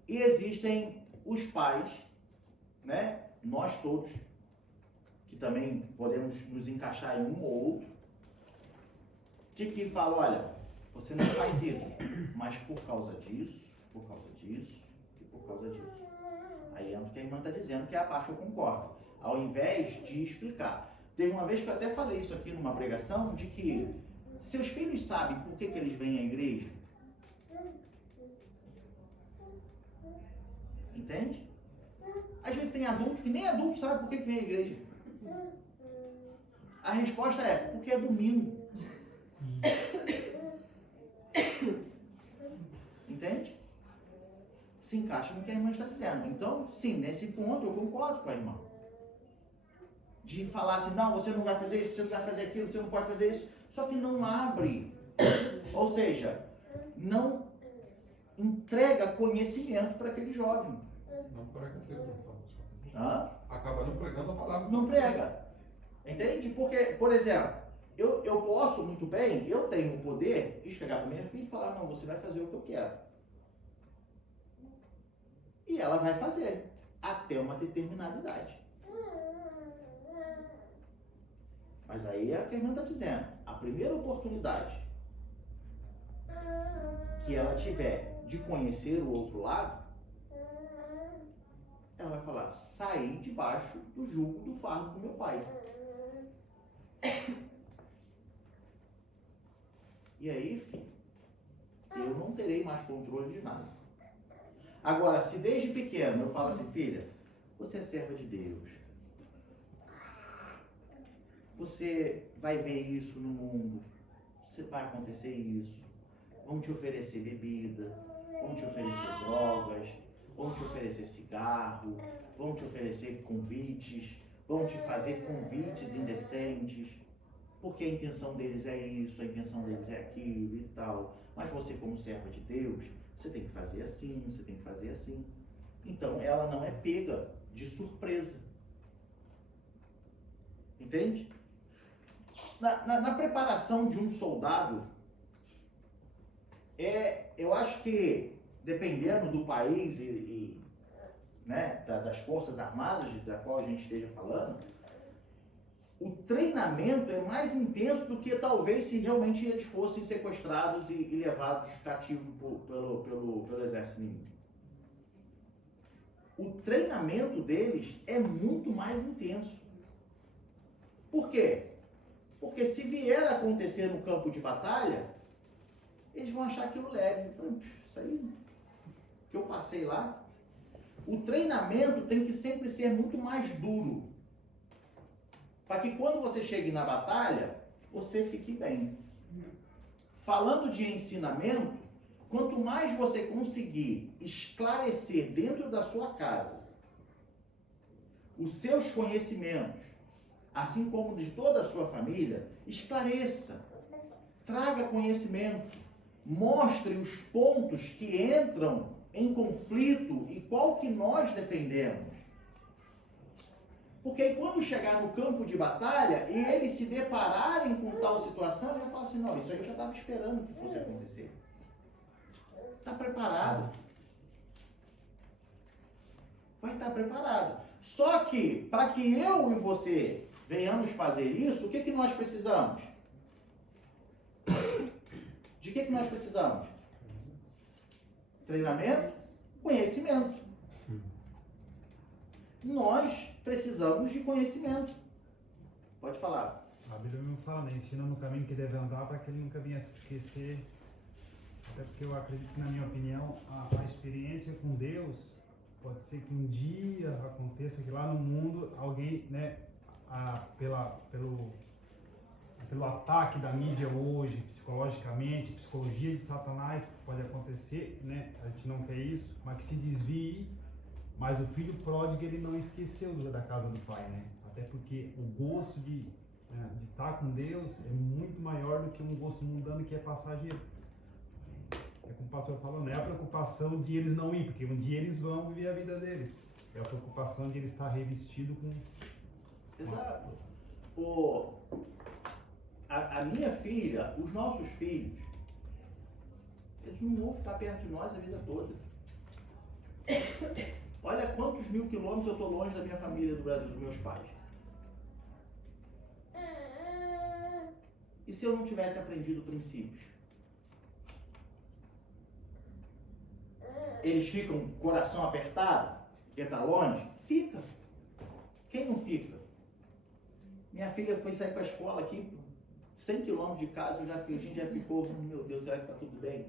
E existem os pais, né? Nós todos, que também podemos nos encaixar em um ou outro, de que fala, olha, você não faz isso, mas por causa disso, e por causa disso. Aí entra o que a irmã está dizendo, que é a parte que eu concordo. Ao invés de explicar. Teve uma vez que eu até falei isso aqui numa pregação, de que seus filhos sabem por que eles vêm à igreja? Entende? Às vezes tem adulto que nem adulto sabe por que vem à igreja. A resposta é, porque é domingo. Entende? Se encaixa no que a irmã está dizendo. Então, sim, nesse ponto eu concordo com a irmã. De falar assim, não, você não vai fazer isso, você não vai fazer aquilo, você não pode fazer isso. Só que não abre. Ou seja, não entrega conhecimento para aquele jovem. Não prega Deus, Acaba não pregando a palavra. Não prega. Entende? Porque, por exemplo, eu posso muito bem, eu tenho o poder de chegar para minha filha e falar, não, você vai fazer o que eu quero. E ela vai fazer, até uma determinada idade. Mas aí é o que a irmã está dizendo. A primeira oportunidade que ela tiver de conhecer o outro lado, ela vai falar: saí debaixo do jugo do fardo do meu pai. E aí, filho, eu não terei mais controle de nada. Agora, se desde pequeno eu falo assim: filha, você é serva de Deus, você vai ver isso no mundo, vai acontecer isso, vão te oferecer bebida, vão te oferecer drogas, vão te oferecer cigarro, vão te oferecer convites, vão te fazer convites indecentes, porque a intenção deles é isso, a intenção deles é aquilo e tal. Mas você, como serva de Deus, você tem que fazer assim, você tem que fazer assim. Então, ela não é pega de surpresa. Entende? Na preparação de um soldado, eu acho que, dependendo do país né, das forças armadas da qual a gente esteja falando, o treinamento é mais intenso do que talvez se realmente eles fossem sequestrados e levados cativos pelo exército inimigo. O treinamento deles é muito mais intenso. Por quê? Porque se vier a acontecer no campo de batalha, eles vão achar aquilo leve. Isso aí que eu passei lá. O treinamento tem que sempre ser muito mais duro, para que quando você chegue na batalha, você fique bem. Falando de ensinamento, quanto mais você conseguir esclarecer dentro da sua casa os seus conhecimentos, assim como de toda a sua família, esclareça, traga conhecimento, mostre os pontos que entram em conflito e qual que nós defendemos. Porque aí quando chegar no campo de batalha e eles se depararem com tal situação, eles vão falar assim: não, isso aí eu já estava esperando que fosse acontecer. Está preparado. Vai estar preparado. Só que, para que eu e você venhamos fazer isso, o que nós precisamos? De que nós precisamos? Treinamento, conhecimento. Nós precisamos de conhecimento. Pode falar. A Bíblia não fala, né? Ensina no caminho que deve andar para que ele nunca venha a se esquecer. Até porque eu acredito que, na minha opinião, a experiência com Deus pode ser que um dia aconteça que lá no mundo alguém, né, pelo ataque da mídia hoje, psicologicamente, psicologia de Satanás, pode acontecer, né? A gente não quer isso, mas que se desvie. Mas o filho pródigo, ele não esqueceu da casa do pai, né? Até porque o gosto de estar com Deus é muito maior do que um gosto mundano que é passageiro. É como o pastor falou, não é a preocupação de eles não ir, porque um dia eles vão viver a vida deles. É a preocupação de ele estar revestido com... Exato. A minha filha, os nossos filhos, eles não vão ficar perto de nós a vida toda. Olha quantos 1000 quilômetros eu estou longe da minha família do Brasil, dos meus pais. E se eu não tivesse aprendido princípios? Eles ficam com o coração apertado, porque está longe? Fica. Quem não fica? Minha filha foi sair com a escola aqui, 100 quilômetros de casa, a gente já ficou, meu Deus, será que está tudo bem?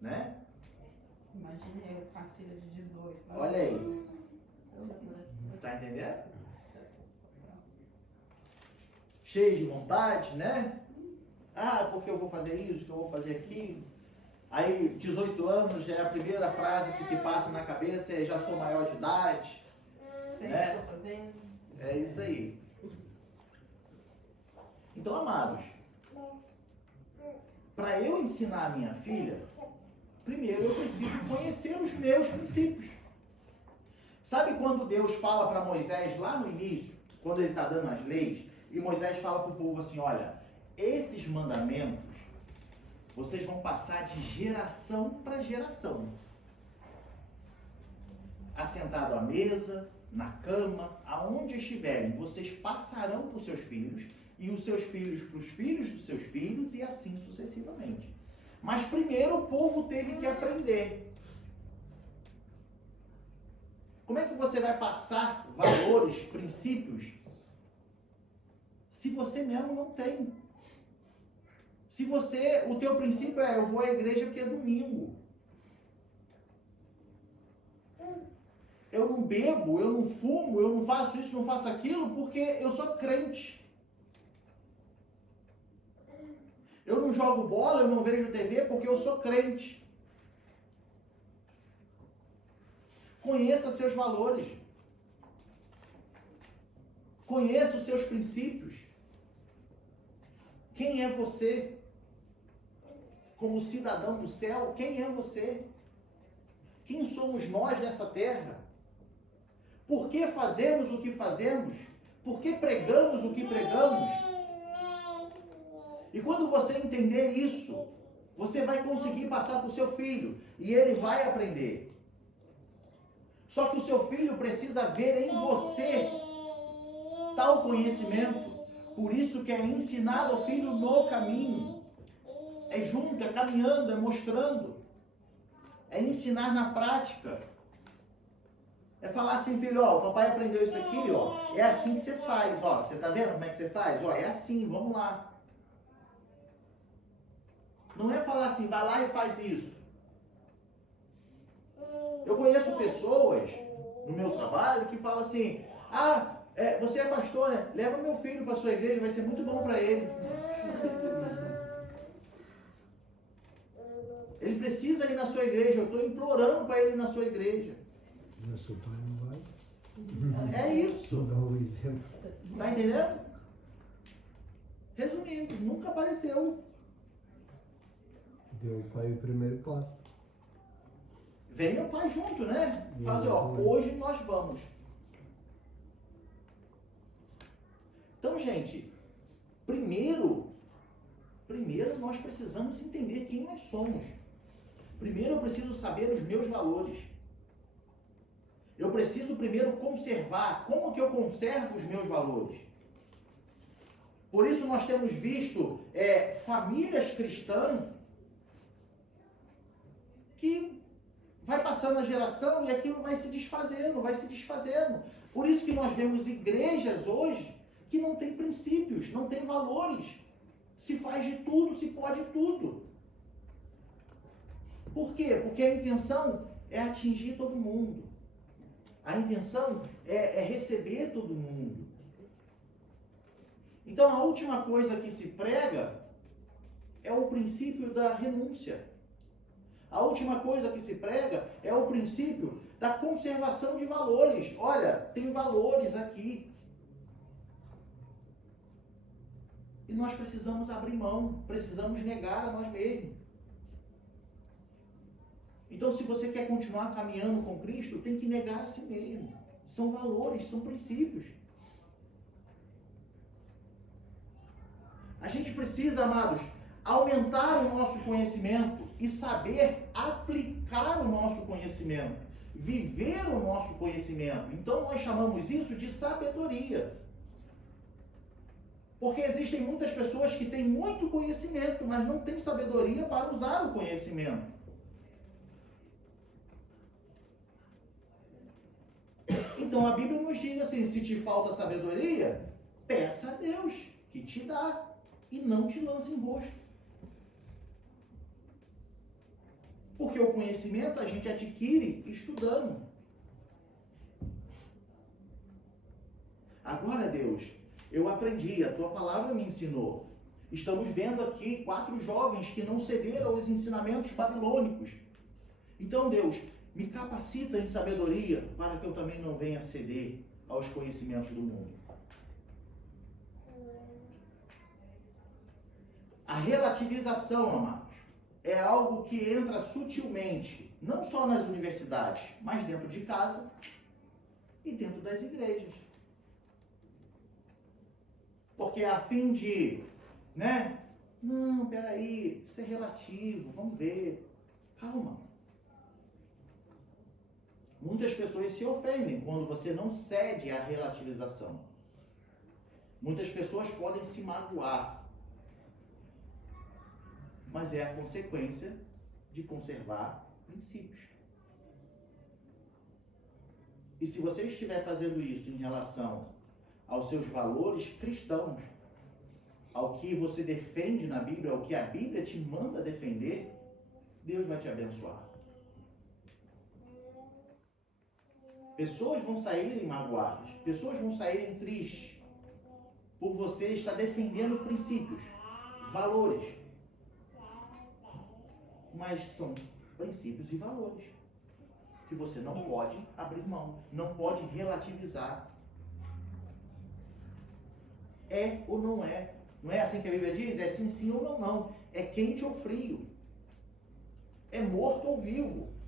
Né? Imagina eu com a filha de 18. Olha aí. Tá entendendo? Cheio de vontade, né? Ah, porque eu vou fazer isso, que eu vou fazer aquilo. Aí, 18 anos, já é a primeira frase que se passa na cabeça, é: já sou maior de idade. Sei o né? que eu tô fazendo. É isso aí. Então, amados, para eu ensinar a minha filha, primeiro eu preciso conhecer os meus princípios. Sabe quando Deus fala para Moisés lá no início, quando ele está dando as leis, e Moisés fala para o povo assim: olha, esses mandamentos vocês vão passar de geração para geração. Assentado à mesa, na cama, aonde estiverem, vocês passarão para os seus filhos, e os seus filhos para os filhos dos seus filhos e assim sucessivamente. Mas primeiro o povo teve que aprender. Como é que você vai passar valores, princípios, se você mesmo não tem? Se o teu princípio é, eu vou à igreja porque é domingo. Eu não bebo, eu não fumo, eu não faço isso, não faço aquilo, porque eu sou crente. Eu não jogo bola, eu não vejo TV, porque eu sou crente. Conheça seus valores. Conheça os seus princípios. Quem é você? Como cidadão do céu, quem é você? Quem somos nós nessa terra? Por que fazemos o que fazemos? Por que pregamos o que pregamos? E quando você entender isso, você vai conseguir passar para o seu filho. E ele vai aprender. Só que o seu filho precisa ver em você tal conhecimento. Por isso que é ensinar o filho no caminho. É junto, é caminhando, é mostrando. É ensinar na prática. É falar assim, filho, ó, o papai aprendeu isso aqui, ó. É assim que você faz, ó. Você tá vendo como é que você faz? Ó, é assim, vamos lá. Não é falar assim, vai lá e faz isso. Eu conheço pessoas no meu trabalho que falam assim, você é pastor, né? Leva meu filho para sua igreja, vai ser muito bom para ele. Ele precisa ir na sua igreja, eu estou implorando para ele ir na sua igreja. Nosso pai não vai. É isso. Dá um exemplo. Tá entendendo? Resumindo, nunca apareceu. Deu o pai o primeiro passo. Vem o pai junto, né? Fala assim, ó, hoje nós vamos. Então, gente, primeiro nós precisamos entender quem nós somos. Primeiro eu preciso saber os meus valores. Eu preciso primeiro conservar. Como que eu conservo os meus valores? Por isso nós temos visto famílias cristãs que vai passando a geração e aquilo vai se desfazendo, vai se desfazendo. Por isso que nós vemos igrejas hoje que não tem princípios, não tem valores. Se faz de tudo, se pode tudo. Por quê? Porque a intenção é atingir todo mundo. A intenção é receber todo mundo. Então a última coisa que se prega é o princípio da renúncia. A última coisa que se prega é o princípio da conservação de valores. Olha, tem valores aqui. E nós precisamos abrir mão, precisamos negar a nós mesmos. Então, se você quer continuar caminhando com Cristo, tem que negar a si mesmo. São valores, são princípios. A gente precisa, amados, aumentar o nosso conhecimento e saber aplicar o nosso conhecimento, viver o nosso conhecimento. Então, nós chamamos isso de sabedoria. Porque existem muitas pessoas que têm muito conhecimento, mas não têm sabedoria para usar o conhecimento. Então a Bíblia nos diz assim, se te falta sabedoria, peça a Deus que te dá e não te lance em rosto. Porque o conhecimento a gente adquire estudando. Agora, Deus, eu aprendi, a tua palavra me ensinou. Estamos vendo aqui 4 jovens que não cederam aos ensinamentos babilônicos. Então, Deus, me capacita em sabedoria para que eu também não venha ceder aos conhecimentos do mundo. A relativização, amados, é algo que entra sutilmente, não só nas universidades, mas dentro de casa e dentro das igrejas. Porque a fim de, não, peraí, isso é relativo, vamos ver. Calma. Muitas pessoas se ofendem quando você não cede à relativização. Muitas pessoas podem se magoar, mas é a consequência de conservar princípios. E se você estiver fazendo isso em relação aos seus valores cristãos, ao que você defende na Bíblia, ao que a Bíblia te manda defender, Deus vai te abençoar. Pessoas vão saírem magoadas, pessoas vão saírem tristes, por você estar defendendo princípios, valores. Mas são princípios e valores que você não pode abrir mão, não pode relativizar. É ou não é? Não é assim que a Bíblia diz? É sim, sim ou não, não. É quente ou frio. É morto ou vivo.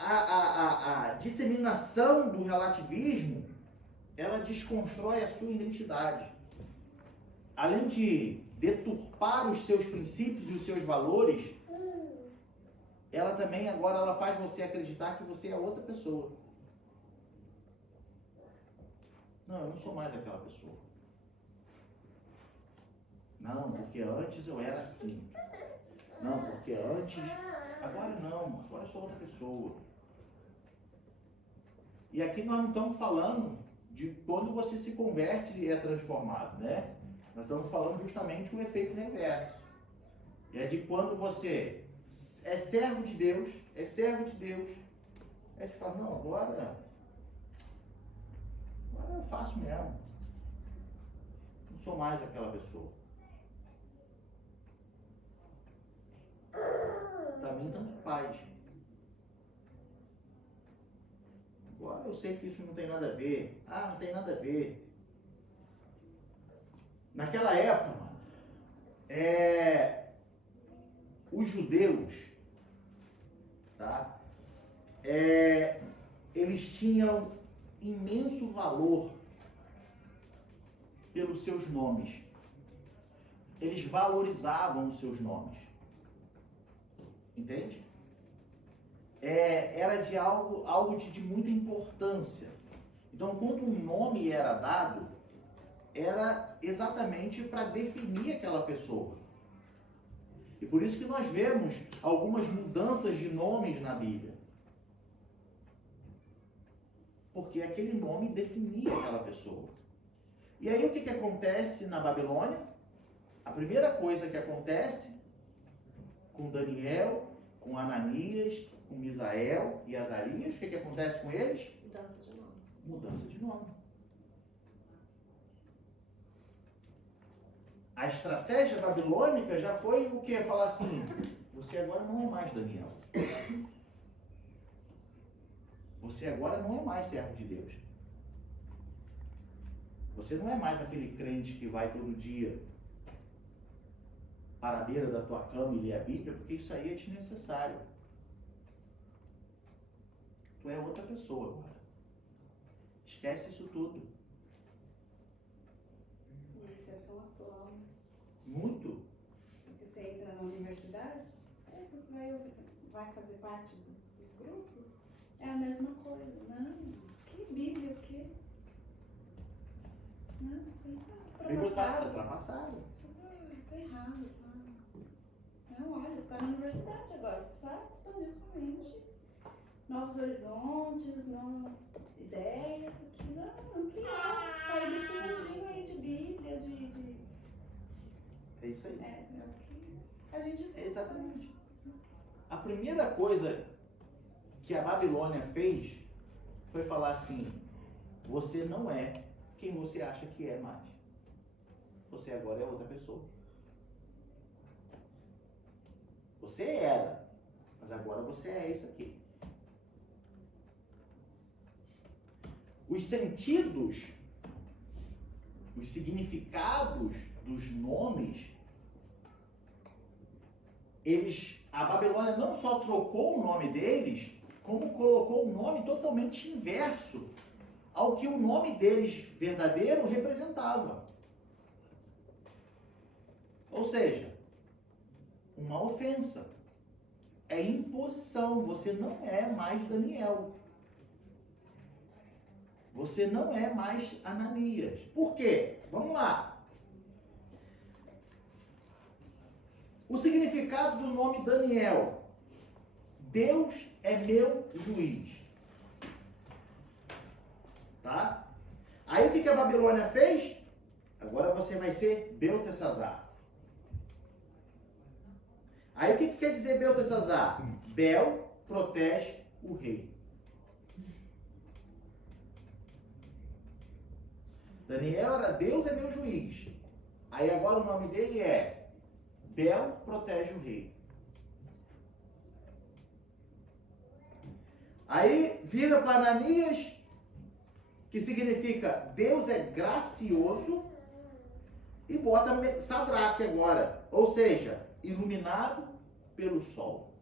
A disseminação do relativismo, ela desconstrói a sua identidade. Além de deturpar os seus princípios e os seus valores, ela também agora ela faz você acreditar que você é outra pessoa. Não, eu não sou mais aquela pessoa. Não, porque antes eu era assim. Não, porque antes... Agora não, agora eu sou outra pessoa. E aqui nós não estamos falando de quando você se converte e é transformado, né? Nós estamos falando justamente o efeito reverso. É de quando você é servo de Deus, Aí você fala, não, agora eu faço mesmo. Não sou mais aquela pessoa. Para mim, tanto faz. Agora eu sei que isso não tem nada a ver. Ah, não tem nada a ver. Naquela época, os judeus, tá? Eles tinham imenso valor pelos seus nomes. Eles valorizavam os seus nomes. Entende? Era de algo de muita importância. Então, quando um nome era dado, era exatamente para definir aquela pessoa. E por isso que nós vemos algumas mudanças de nomes na Bíblia. Porque aquele nome definia aquela pessoa. E aí o que acontece na Babilônia? A primeira coisa que acontece com Daniel, com Ananias, com Misael e Azarias, o que acontece com eles? Mudança de nome. Mudança de nome. A estratégia babilônica já foi o quê? Falar assim, você agora não é mais Daniel. Você agora não é mais servo de Deus. Você não é mais aquele crente que vai todo dia para a beira da tua cama e ler a Bíblia, porque isso aí é desnecessário. Tu é outra pessoa agora. Esquece isso tudo. Isso é tão atual. Muito. Porque você entra na universidade, você vai fazer parte dos grupos, é a mesma coisa. Não, que Bíblia, o quê? Não, isso aí tá ultrapassado. Isso tá errado. Não, olha, você está na universidade agora, você precisa expandir sua mente. Novos horizontes, novas ideias, você precisa ampliar, sair desse mundinho aí de Bíblia, É isso aí. É o que a gente escuta. Exatamente. A primeira coisa que a Babilônia fez foi falar assim, você não é quem você acha que é mais. Você agora é outra pessoa. Você era, mas agora você é isso aqui. Os sentidos, os significados dos nomes, a Babilônia não só trocou o nome deles, como colocou o nome totalmente inverso ao que o nome deles verdadeiro representava. Ou seja, uma ofensa. é imposição. Você não é mais Daniel. Você não é mais Ananias. Por quê? Vamos lá. O significado do nome Daniel. Deus é meu juiz. Tá? Aí o que a Babilônia fez? Agora você vai ser Beltesazar. Aí o que quer dizer Beltesazar? Bel protege o rei. Daniel era Deus é meu juiz. Aí agora o nome dele é Bel protege o rei. Aí vira para Ananias, que significa Deus é gracioso, e bota Sadraque agora, ou seja, iluminado pelo sol.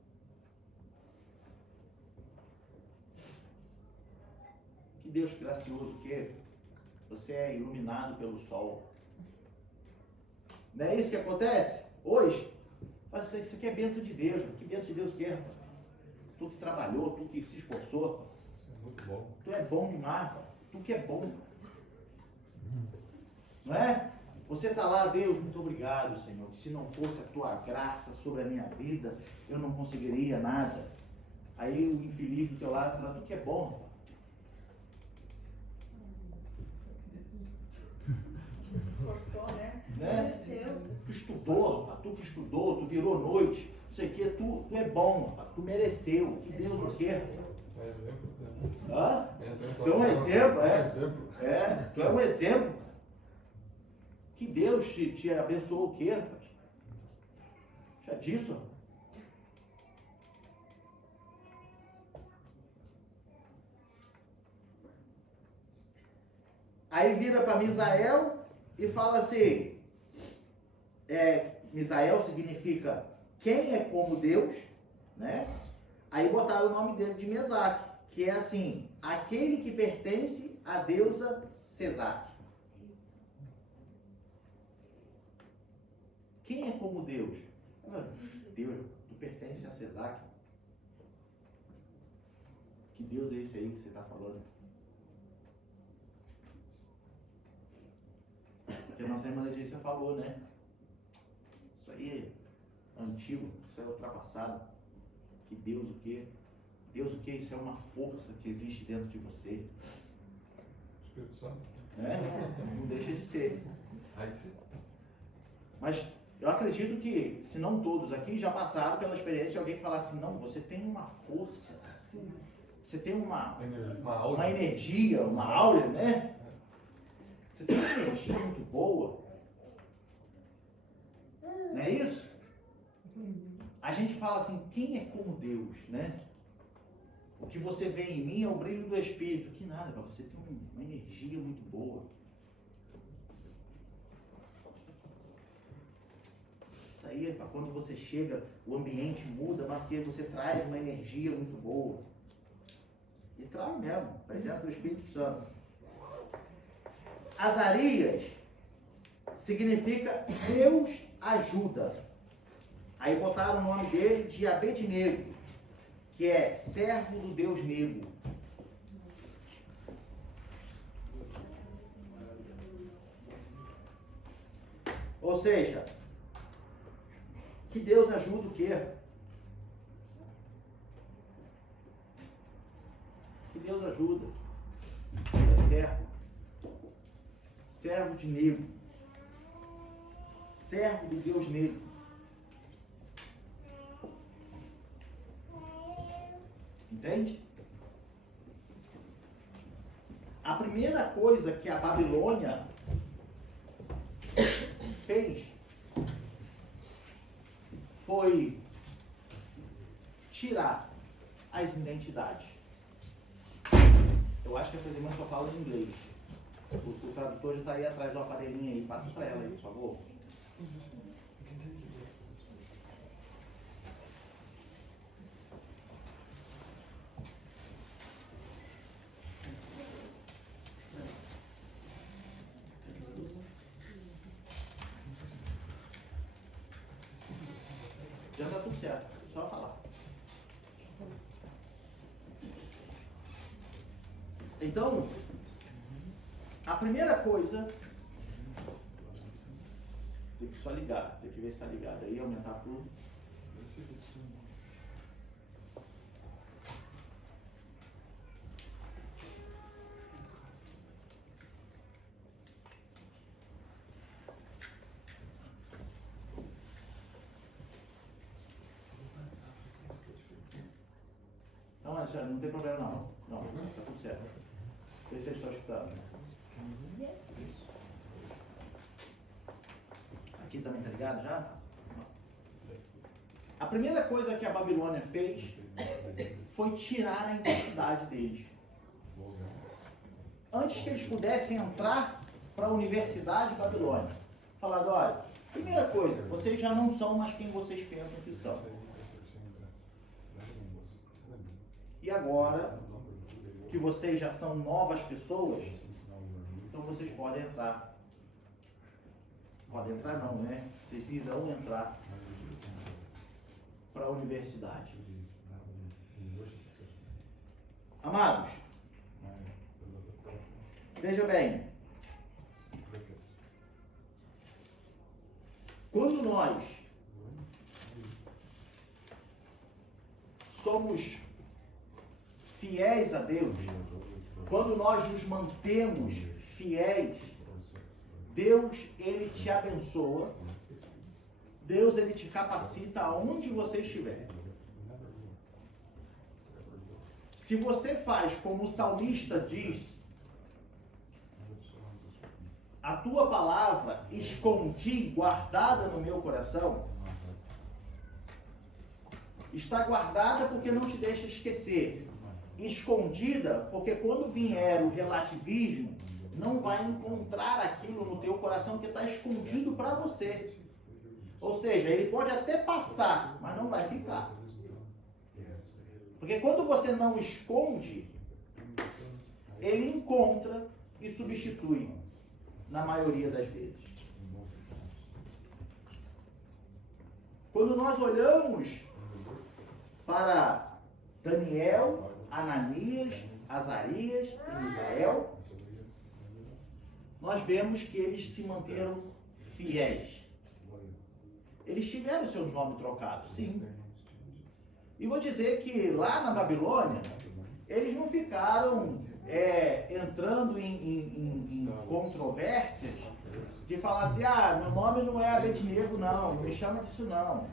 Que Deus gracioso que é. Você é iluminado pelo sol. Não é isso que acontece? Hoje, mas isso aqui é bênção de Deus. Que bênção de Deus que é? Tu que trabalhou, tu que se esforçou. É muito bom. Tu é bom demais, pá. Tu que é bom. Não é? Você está lá, Deus, muito obrigado, Senhor. Se não fosse a tua graça sobre a minha vida, eu não conseguiria nada. Aí o infeliz do teu lado fala, tu que é bom, pá. Se esforçou, né? Né? Mereceu. Tu estudou, pá. Tu que estudou, tu virou noite, não sei o que, tu é bom, pá. Tu mereceu. Que Deus o quer. É exemplo. Né? Hã? É Tu é um exemplo, é? exemplo. É, tu é um exemplo. Que Deus te abençoou o quê, rapaz? Já disso? Aí vira para Misael e fala assim, Misael significa quem é como Deus, né? Aí botaram o nome dele de Mesaque, que é assim, aquele que pertence à deusa Sesaque. Quem é como Deus? Deus, tu pertence a Sesaque. Que Deus é esse aí que você está falando? Porque a nossa irmã Letícia falou, né? Isso aí é antigo, isso é ultrapassado. Que Deus o quê? Deus o quê? Isso é uma força que existe dentro de você. Espírito Santo. Não deixa de ser. Aí sim. Mas eu acredito que, se não todos aqui, já passaram pela experiência de alguém falar assim, não, você tem uma força, você tem uma energia, uma áurea, né? Você tem uma energia muito boa. Não é isso? A gente fala assim, quem é como Deus, né? O que você vê em mim é o brilho do Espírito. Que nada, você tem uma energia muito boa. Isso aí é para quando você chega, o ambiente muda, mas porque você traz uma energia muito boa. E traz mesmo, a presença do Espírito Santo. Azarias significa Deus ajuda. Aí botaram o nome dele de Abednego, que é servo do Deus Nego. Ou seja, que Deus ajuda o quê? Que Deus ajuda. É servo. Servo de Nego. Servo do Deus Nego. Entende? A primeira coisa que a Babilônia fez foi tirar as identidades. Eu acho que essa irmã só fala em inglês. O tradutor já está aí atrás do aparelhinho aí. Passa para ela aí, por favor. Já está tudo certo, só falar. Então, a primeira coisa, tem que só ligar, tem que ver se está ligado aí, aumentar tudo. Não, Alexandre, não tem problema não. Não, está tudo certo. Vê se vocês estão escutando. Aqui também tá ligado já? A primeira coisa que a Babilônia fez foi tirar a identidade deles. Antes que eles pudessem entrar para a Universidade Babilônia. Falando, olha, primeira coisa, vocês já não são mais quem vocês pensam que são. E agora que vocês já são novas pessoas, então vocês podem entrar. Podem entrar não, né? Vocês irão entrar para a universidade. Amados, veja bem. Quando nós somos fiéis a Deus, quando nós nos mantemos fiéis, Deus, Ele te abençoa, Deus, Ele te capacita aonde você estiver. Se você faz como o salmista diz, a tua palavra escondi, guardada no meu coração, está guardada porque não te deixa esquecer, escondida porque quando vier o relativismo, não vai encontrar aquilo no teu coração que está escondido para você. Ou seja, ele pode até passar, mas não vai ficar. Porque quando você não esconde, ele encontra e substitui, na maioria das vezes. Quando nós olhamos para Daniel, Ananias, Azarias e Misael, nós vemos que eles se manteram fiéis. Eles tiveram seus nomes trocados, sim. E vou dizer que lá na Babilônia, eles não ficaram entrando em controvérsias de falar assim, meu nome não é Abednego, não me chama disso não.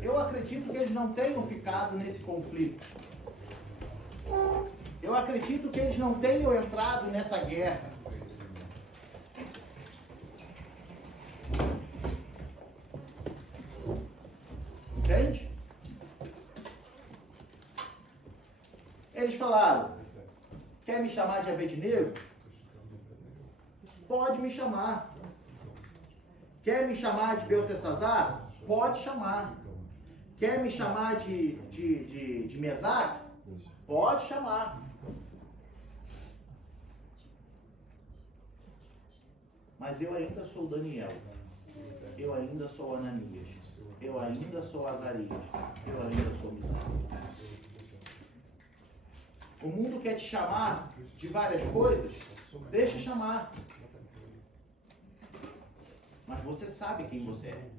Eu acredito que eles não tenham ficado nesse conflito. Eu acredito que eles não tenham entrado nessa guerra. Entende? Eles falaram, quer me chamar de Abednego? Pode me chamar. Quer me chamar de Beltesazar? Pode chamar. Quer me chamar de Mesaque? Pode chamar. Mas eu ainda sou Daniel. Eu ainda sou Ananias. Eu ainda sou Azarias. Eu ainda sou Misael. O mundo quer te chamar de várias coisas. Deixa chamar. Mas você sabe quem você é.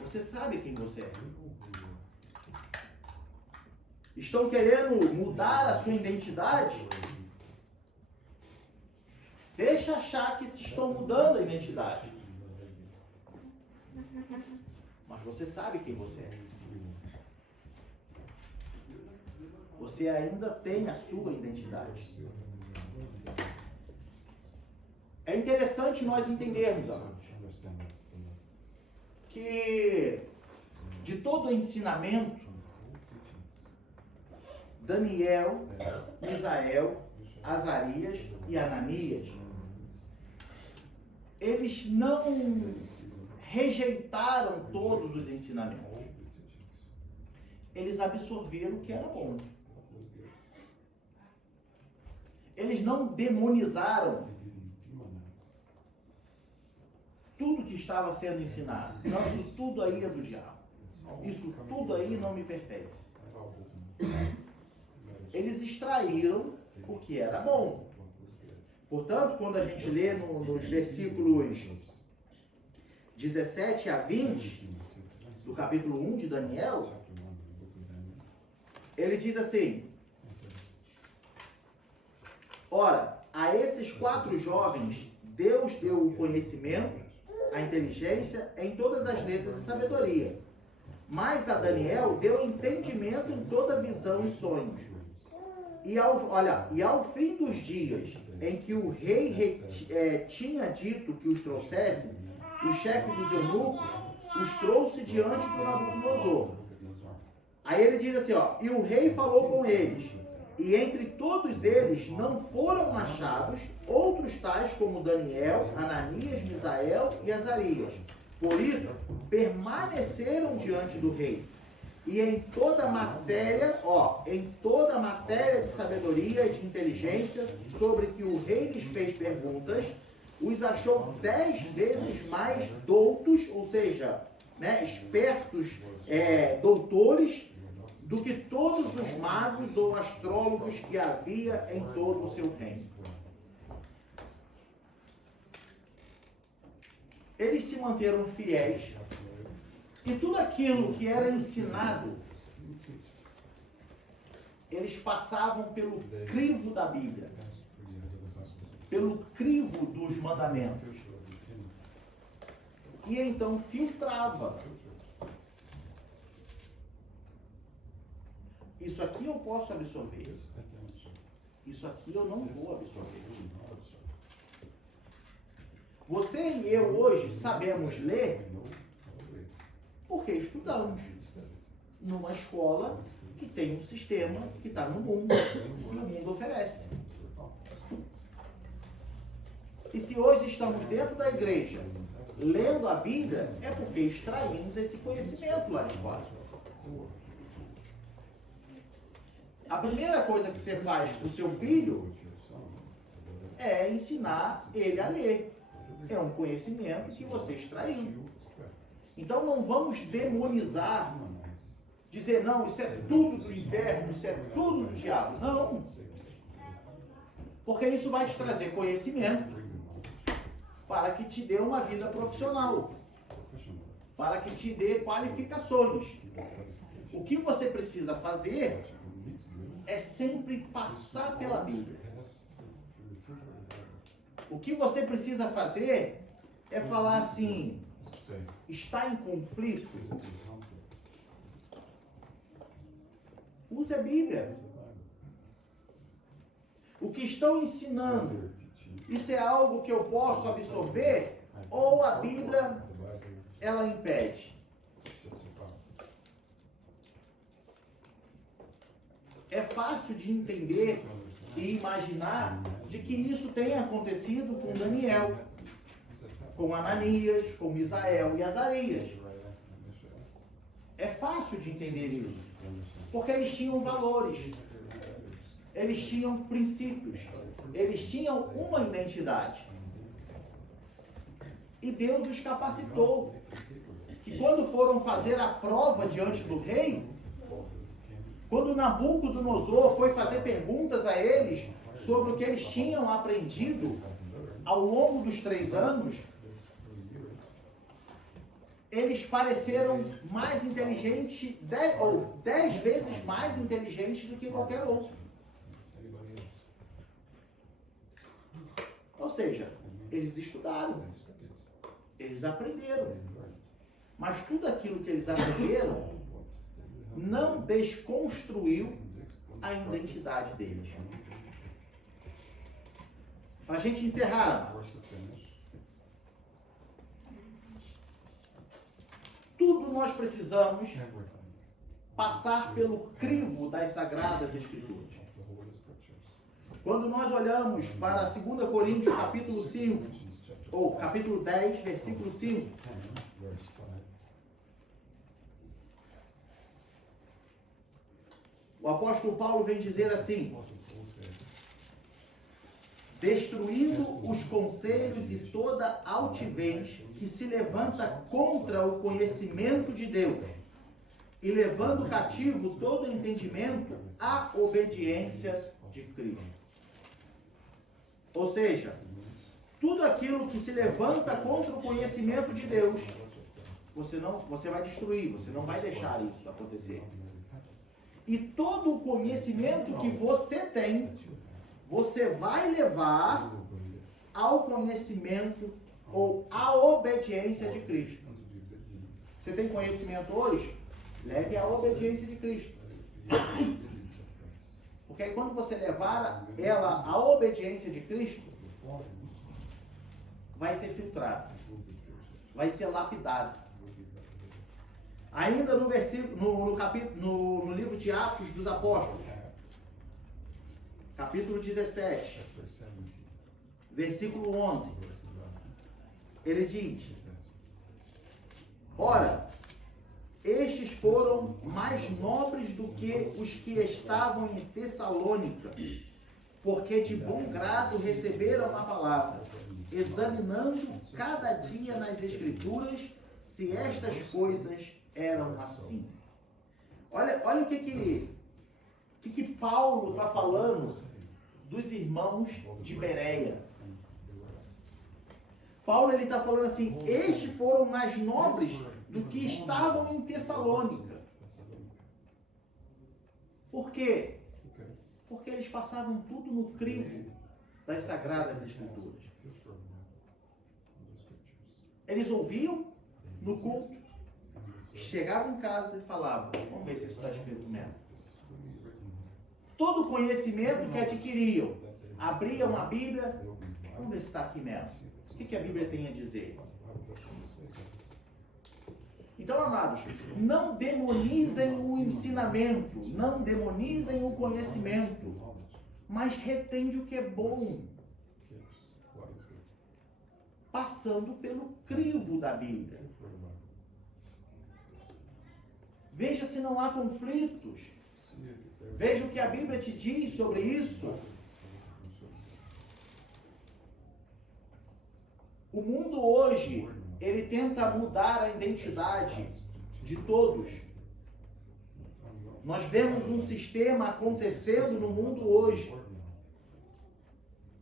Você sabe quem você é. Estão querendo mudar a sua identidade? Deixa achar que estão mudando a identidade. Mas você sabe quem você é. Você ainda tem a sua identidade. É interessante nós entendermos, amados, que de todo o ensinamento, Daniel, Misael, Azarias e Ananias, eles não rejeitaram todos os ensinamentos. Eles absorveram o que era bom. Eles não demonizaram tudo que estava sendo ensinado. Não, isso tudo aí é do diabo. Isso tudo aí não me pertence. Eles extraíram o que era bom. Portanto, quando a gente lê nos versículos 17 a 20 do capítulo 1 de Daniel, ele diz assim: ora, a esses 4 jovens Deus deu o conhecimento, a inteligência em todas as letras e sabedoria. Mas a Daniel deu entendimento em toda visão e sonhos. E ao fim dos dias em que o rei tinha dito que os trouxesse, o chefe dos eunucos os trouxe diante do Nabucodonosor. Aí ele diz assim, ó, e o rei falou com eles, e entre todos eles não foram achados outros tais como Daniel, Ananias, Misael e Azarias. Por isso, permaneceram diante do rei. E em toda matéria, de sabedoria e de inteligência, sobre que o rei lhes fez perguntas, os achou 10 vezes mais doutos, ou seja, espertos, doutores, do que todos os magos ou astrólogos que havia em todo o seu reino. Eles se manteram fiéis e tudo aquilo que era ensinado, eles passavam pelo crivo da Bíblia, pelo crivo dos mandamentos. E então filtrava. Isso aqui eu posso absorver. Isso aqui eu não vou absorver. Você e eu hoje sabemos ler porque estudamos numa escola que tem um sistema que está no mundo, que o mundo oferece. E se hoje estamos dentro da igreja lendo a Bíblia, é porque extraímos esse conhecimento lá de fora. A primeira coisa que você faz para o seu filho é ensinar ele a ler. É um conhecimento que você extraiu. Então não vamos demonizar, dizer, não, isso é tudo do inferno, isso é tudo do diabo. Não. Porque isso vai te trazer conhecimento para que te dê uma vida profissional, para que te dê qualificações. O que você precisa fazer é sempre passar pela Bíblia. O que você precisa fazer é falar assim, está em conflito? Use a Bíblia. O que estão ensinando, isso é algo que eu posso absorver? Ou a Bíblia, ela impede? É fácil de entender e imaginar de que isso tenha acontecido com Daniel, com Ananias, com Misael e Azarias. É fácil de entender isso, porque eles tinham valores, eles tinham princípios, eles tinham uma identidade. E Deus os capacitou, que quando foram fazer a prova diante do rei, quando Nabucodonosor foi fazer perguntas a eles sobre o que eles tinham aprendido ao longo dos 3 anos, eles pareceram mais inteligentes, 10 vezes mais inteligentes do que qualquer outro. Ou seja, eles estudaram, eles aprenderam, mas tudo aquilo que eles aprenderam não desconstruiu a identidade deles. Para a gente encerrar, tudo nós precisamos passar pelo crivo das Sagradas Escrituras. Quando nós olhamos para 2 Coríntios capítulo 5, ou capítulo 10, versículo 5, o apóstolo Paulo vem dizer assim, destruindo os conselhos conselhos e toda altivez que se levanta contra o conhecimento de Deus, e levando cativo todo entendimento à obediência de Cristo. Ou seja, tudo aquilo que se levanta contra o conhecimento de Deus, você vai destruir, você não vai deixar isso acontecer. E todo o conhecimento que você tem, você vai levar ao conhecimento ou à obediência de Cristo. Você tem conhecimento hoje? Leve à obediência de Cristo. Porque aí quando você levar ela à obediência de Cristo, vai ser filtrado, vai ser lapidado. Ainda no versículo, no livro de Atos dos Apóstolos, capítulo 17, versículo 11, ele diz: ora, estes foram mais nobres do que os que estavam em Tessalônica, porque de bom grado receberam a palavra, examinando cada dia nas Escrituras se estas coisas eram assim. Olha o que Paulo está falando dos irmãos de Bereia. Paulo está falando assim: estes foram mais nobres do que estavam em Tessalônica. Por quê? Porque eles passavam tudo no crivo das Sagradas Escrituras. Eles ouviam no culto, chegavam em casa e falavam: vamos ver se isso está escrito mesmo. Todo o conhecimento que adquiriam, abriam a Bíblia, vamos ver se está aqui mesmo. O que a Bíblia tem a dizer? Então, amados, não demonizem o ensinamento, não demonizem o conhecimento, mas retende o que é bom, passando pelo crivo da Bíblia. Veja se não há conflitos. Veja o que a Bíblia te diz sobre isso. O mundo hoje, ele tenta mudar a identidade de todos. Nós vemos um sistema acontecendo no mundo hoje,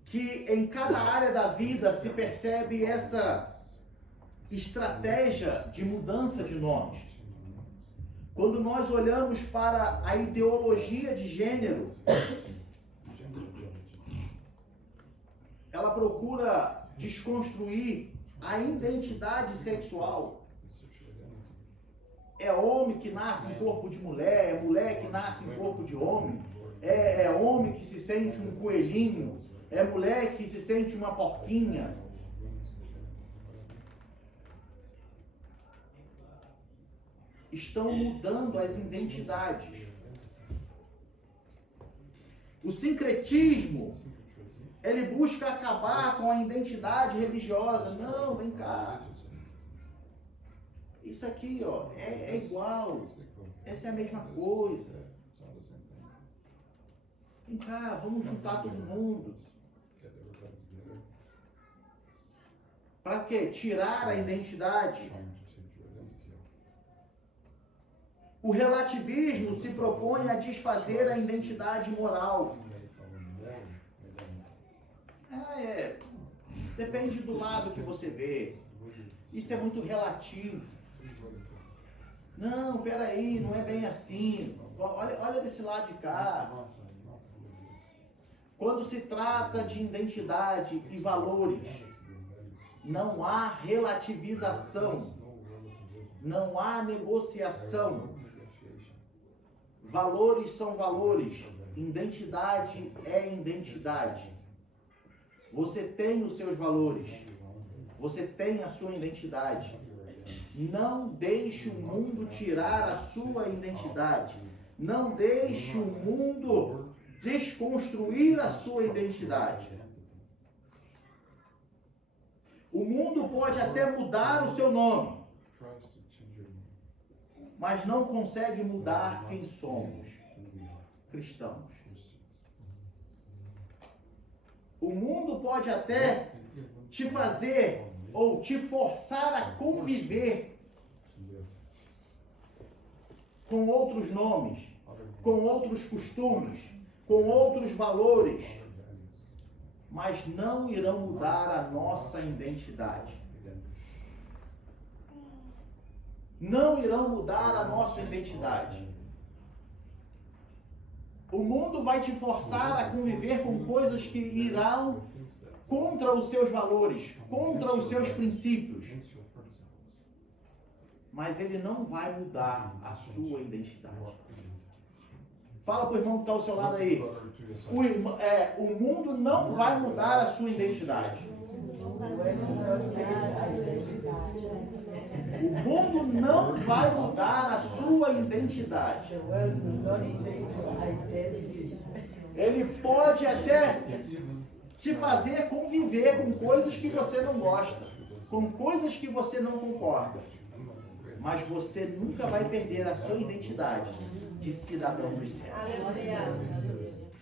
que em cada área da vida se percebe essa estratégia de mudança de nomes. Quando nós olhamos para a ideologia de gênero, ela procura desconstruir a identidade sexual. É homem que nasce em corpo de mulher, é mulher que nasce em corpo de homem, é homem que se sente um coelhinho, é mulher que se sente uma porquinha. Estão mudando as identidades. O sincretismo, ele busca acabar com a identidade religiosa. Não, vem cá. Isso aqui, ó, é igual. Essa é a mesma coisa. Vem cá, vamos juntar todo mundo. Para quê? Tirar a identidade. O relativismo se propõe a desfazer a identidade moral. Depende do lado que você vê. Isso é muito relativo. Não, peraí, não é bem assim. Olha desse lado de cá. Quando se trata de identidade e valores, não há relativização, não há negociação. Valores são valores, identidade é identidade. Você tem os seus valores, você tem a sua identidade. Não deixe o mundo tirar a sua identidade. Não deixe o mundo desconstruir a sua identidade. O mundo pode até mudar o seu nome, mas não consegue mudar quem somos, cristãos. O mundo pode até te fazer ou te forçar a conviver com outros nomes, com outros costumes, com outros valores, mas não irão mudar a nossa identidade. Não irão mudar a nossa identidade. O mundo vai te forçar a conviver com coisas que irão contra os seus valores, contra os seus princípios. Mas ele não vai mudar a sua identidade. Fala para o irmão que está ao seu lado aí. O mundo não vai mudar a sua identidade. O mundo não vai mudar a sua identidade. Ele pode até te fazer conviver com coisas que você não gosta, com coisas que você não concorda. Mas você nunca vai perder a sua identidade de cidadão dos céus.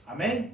Amém?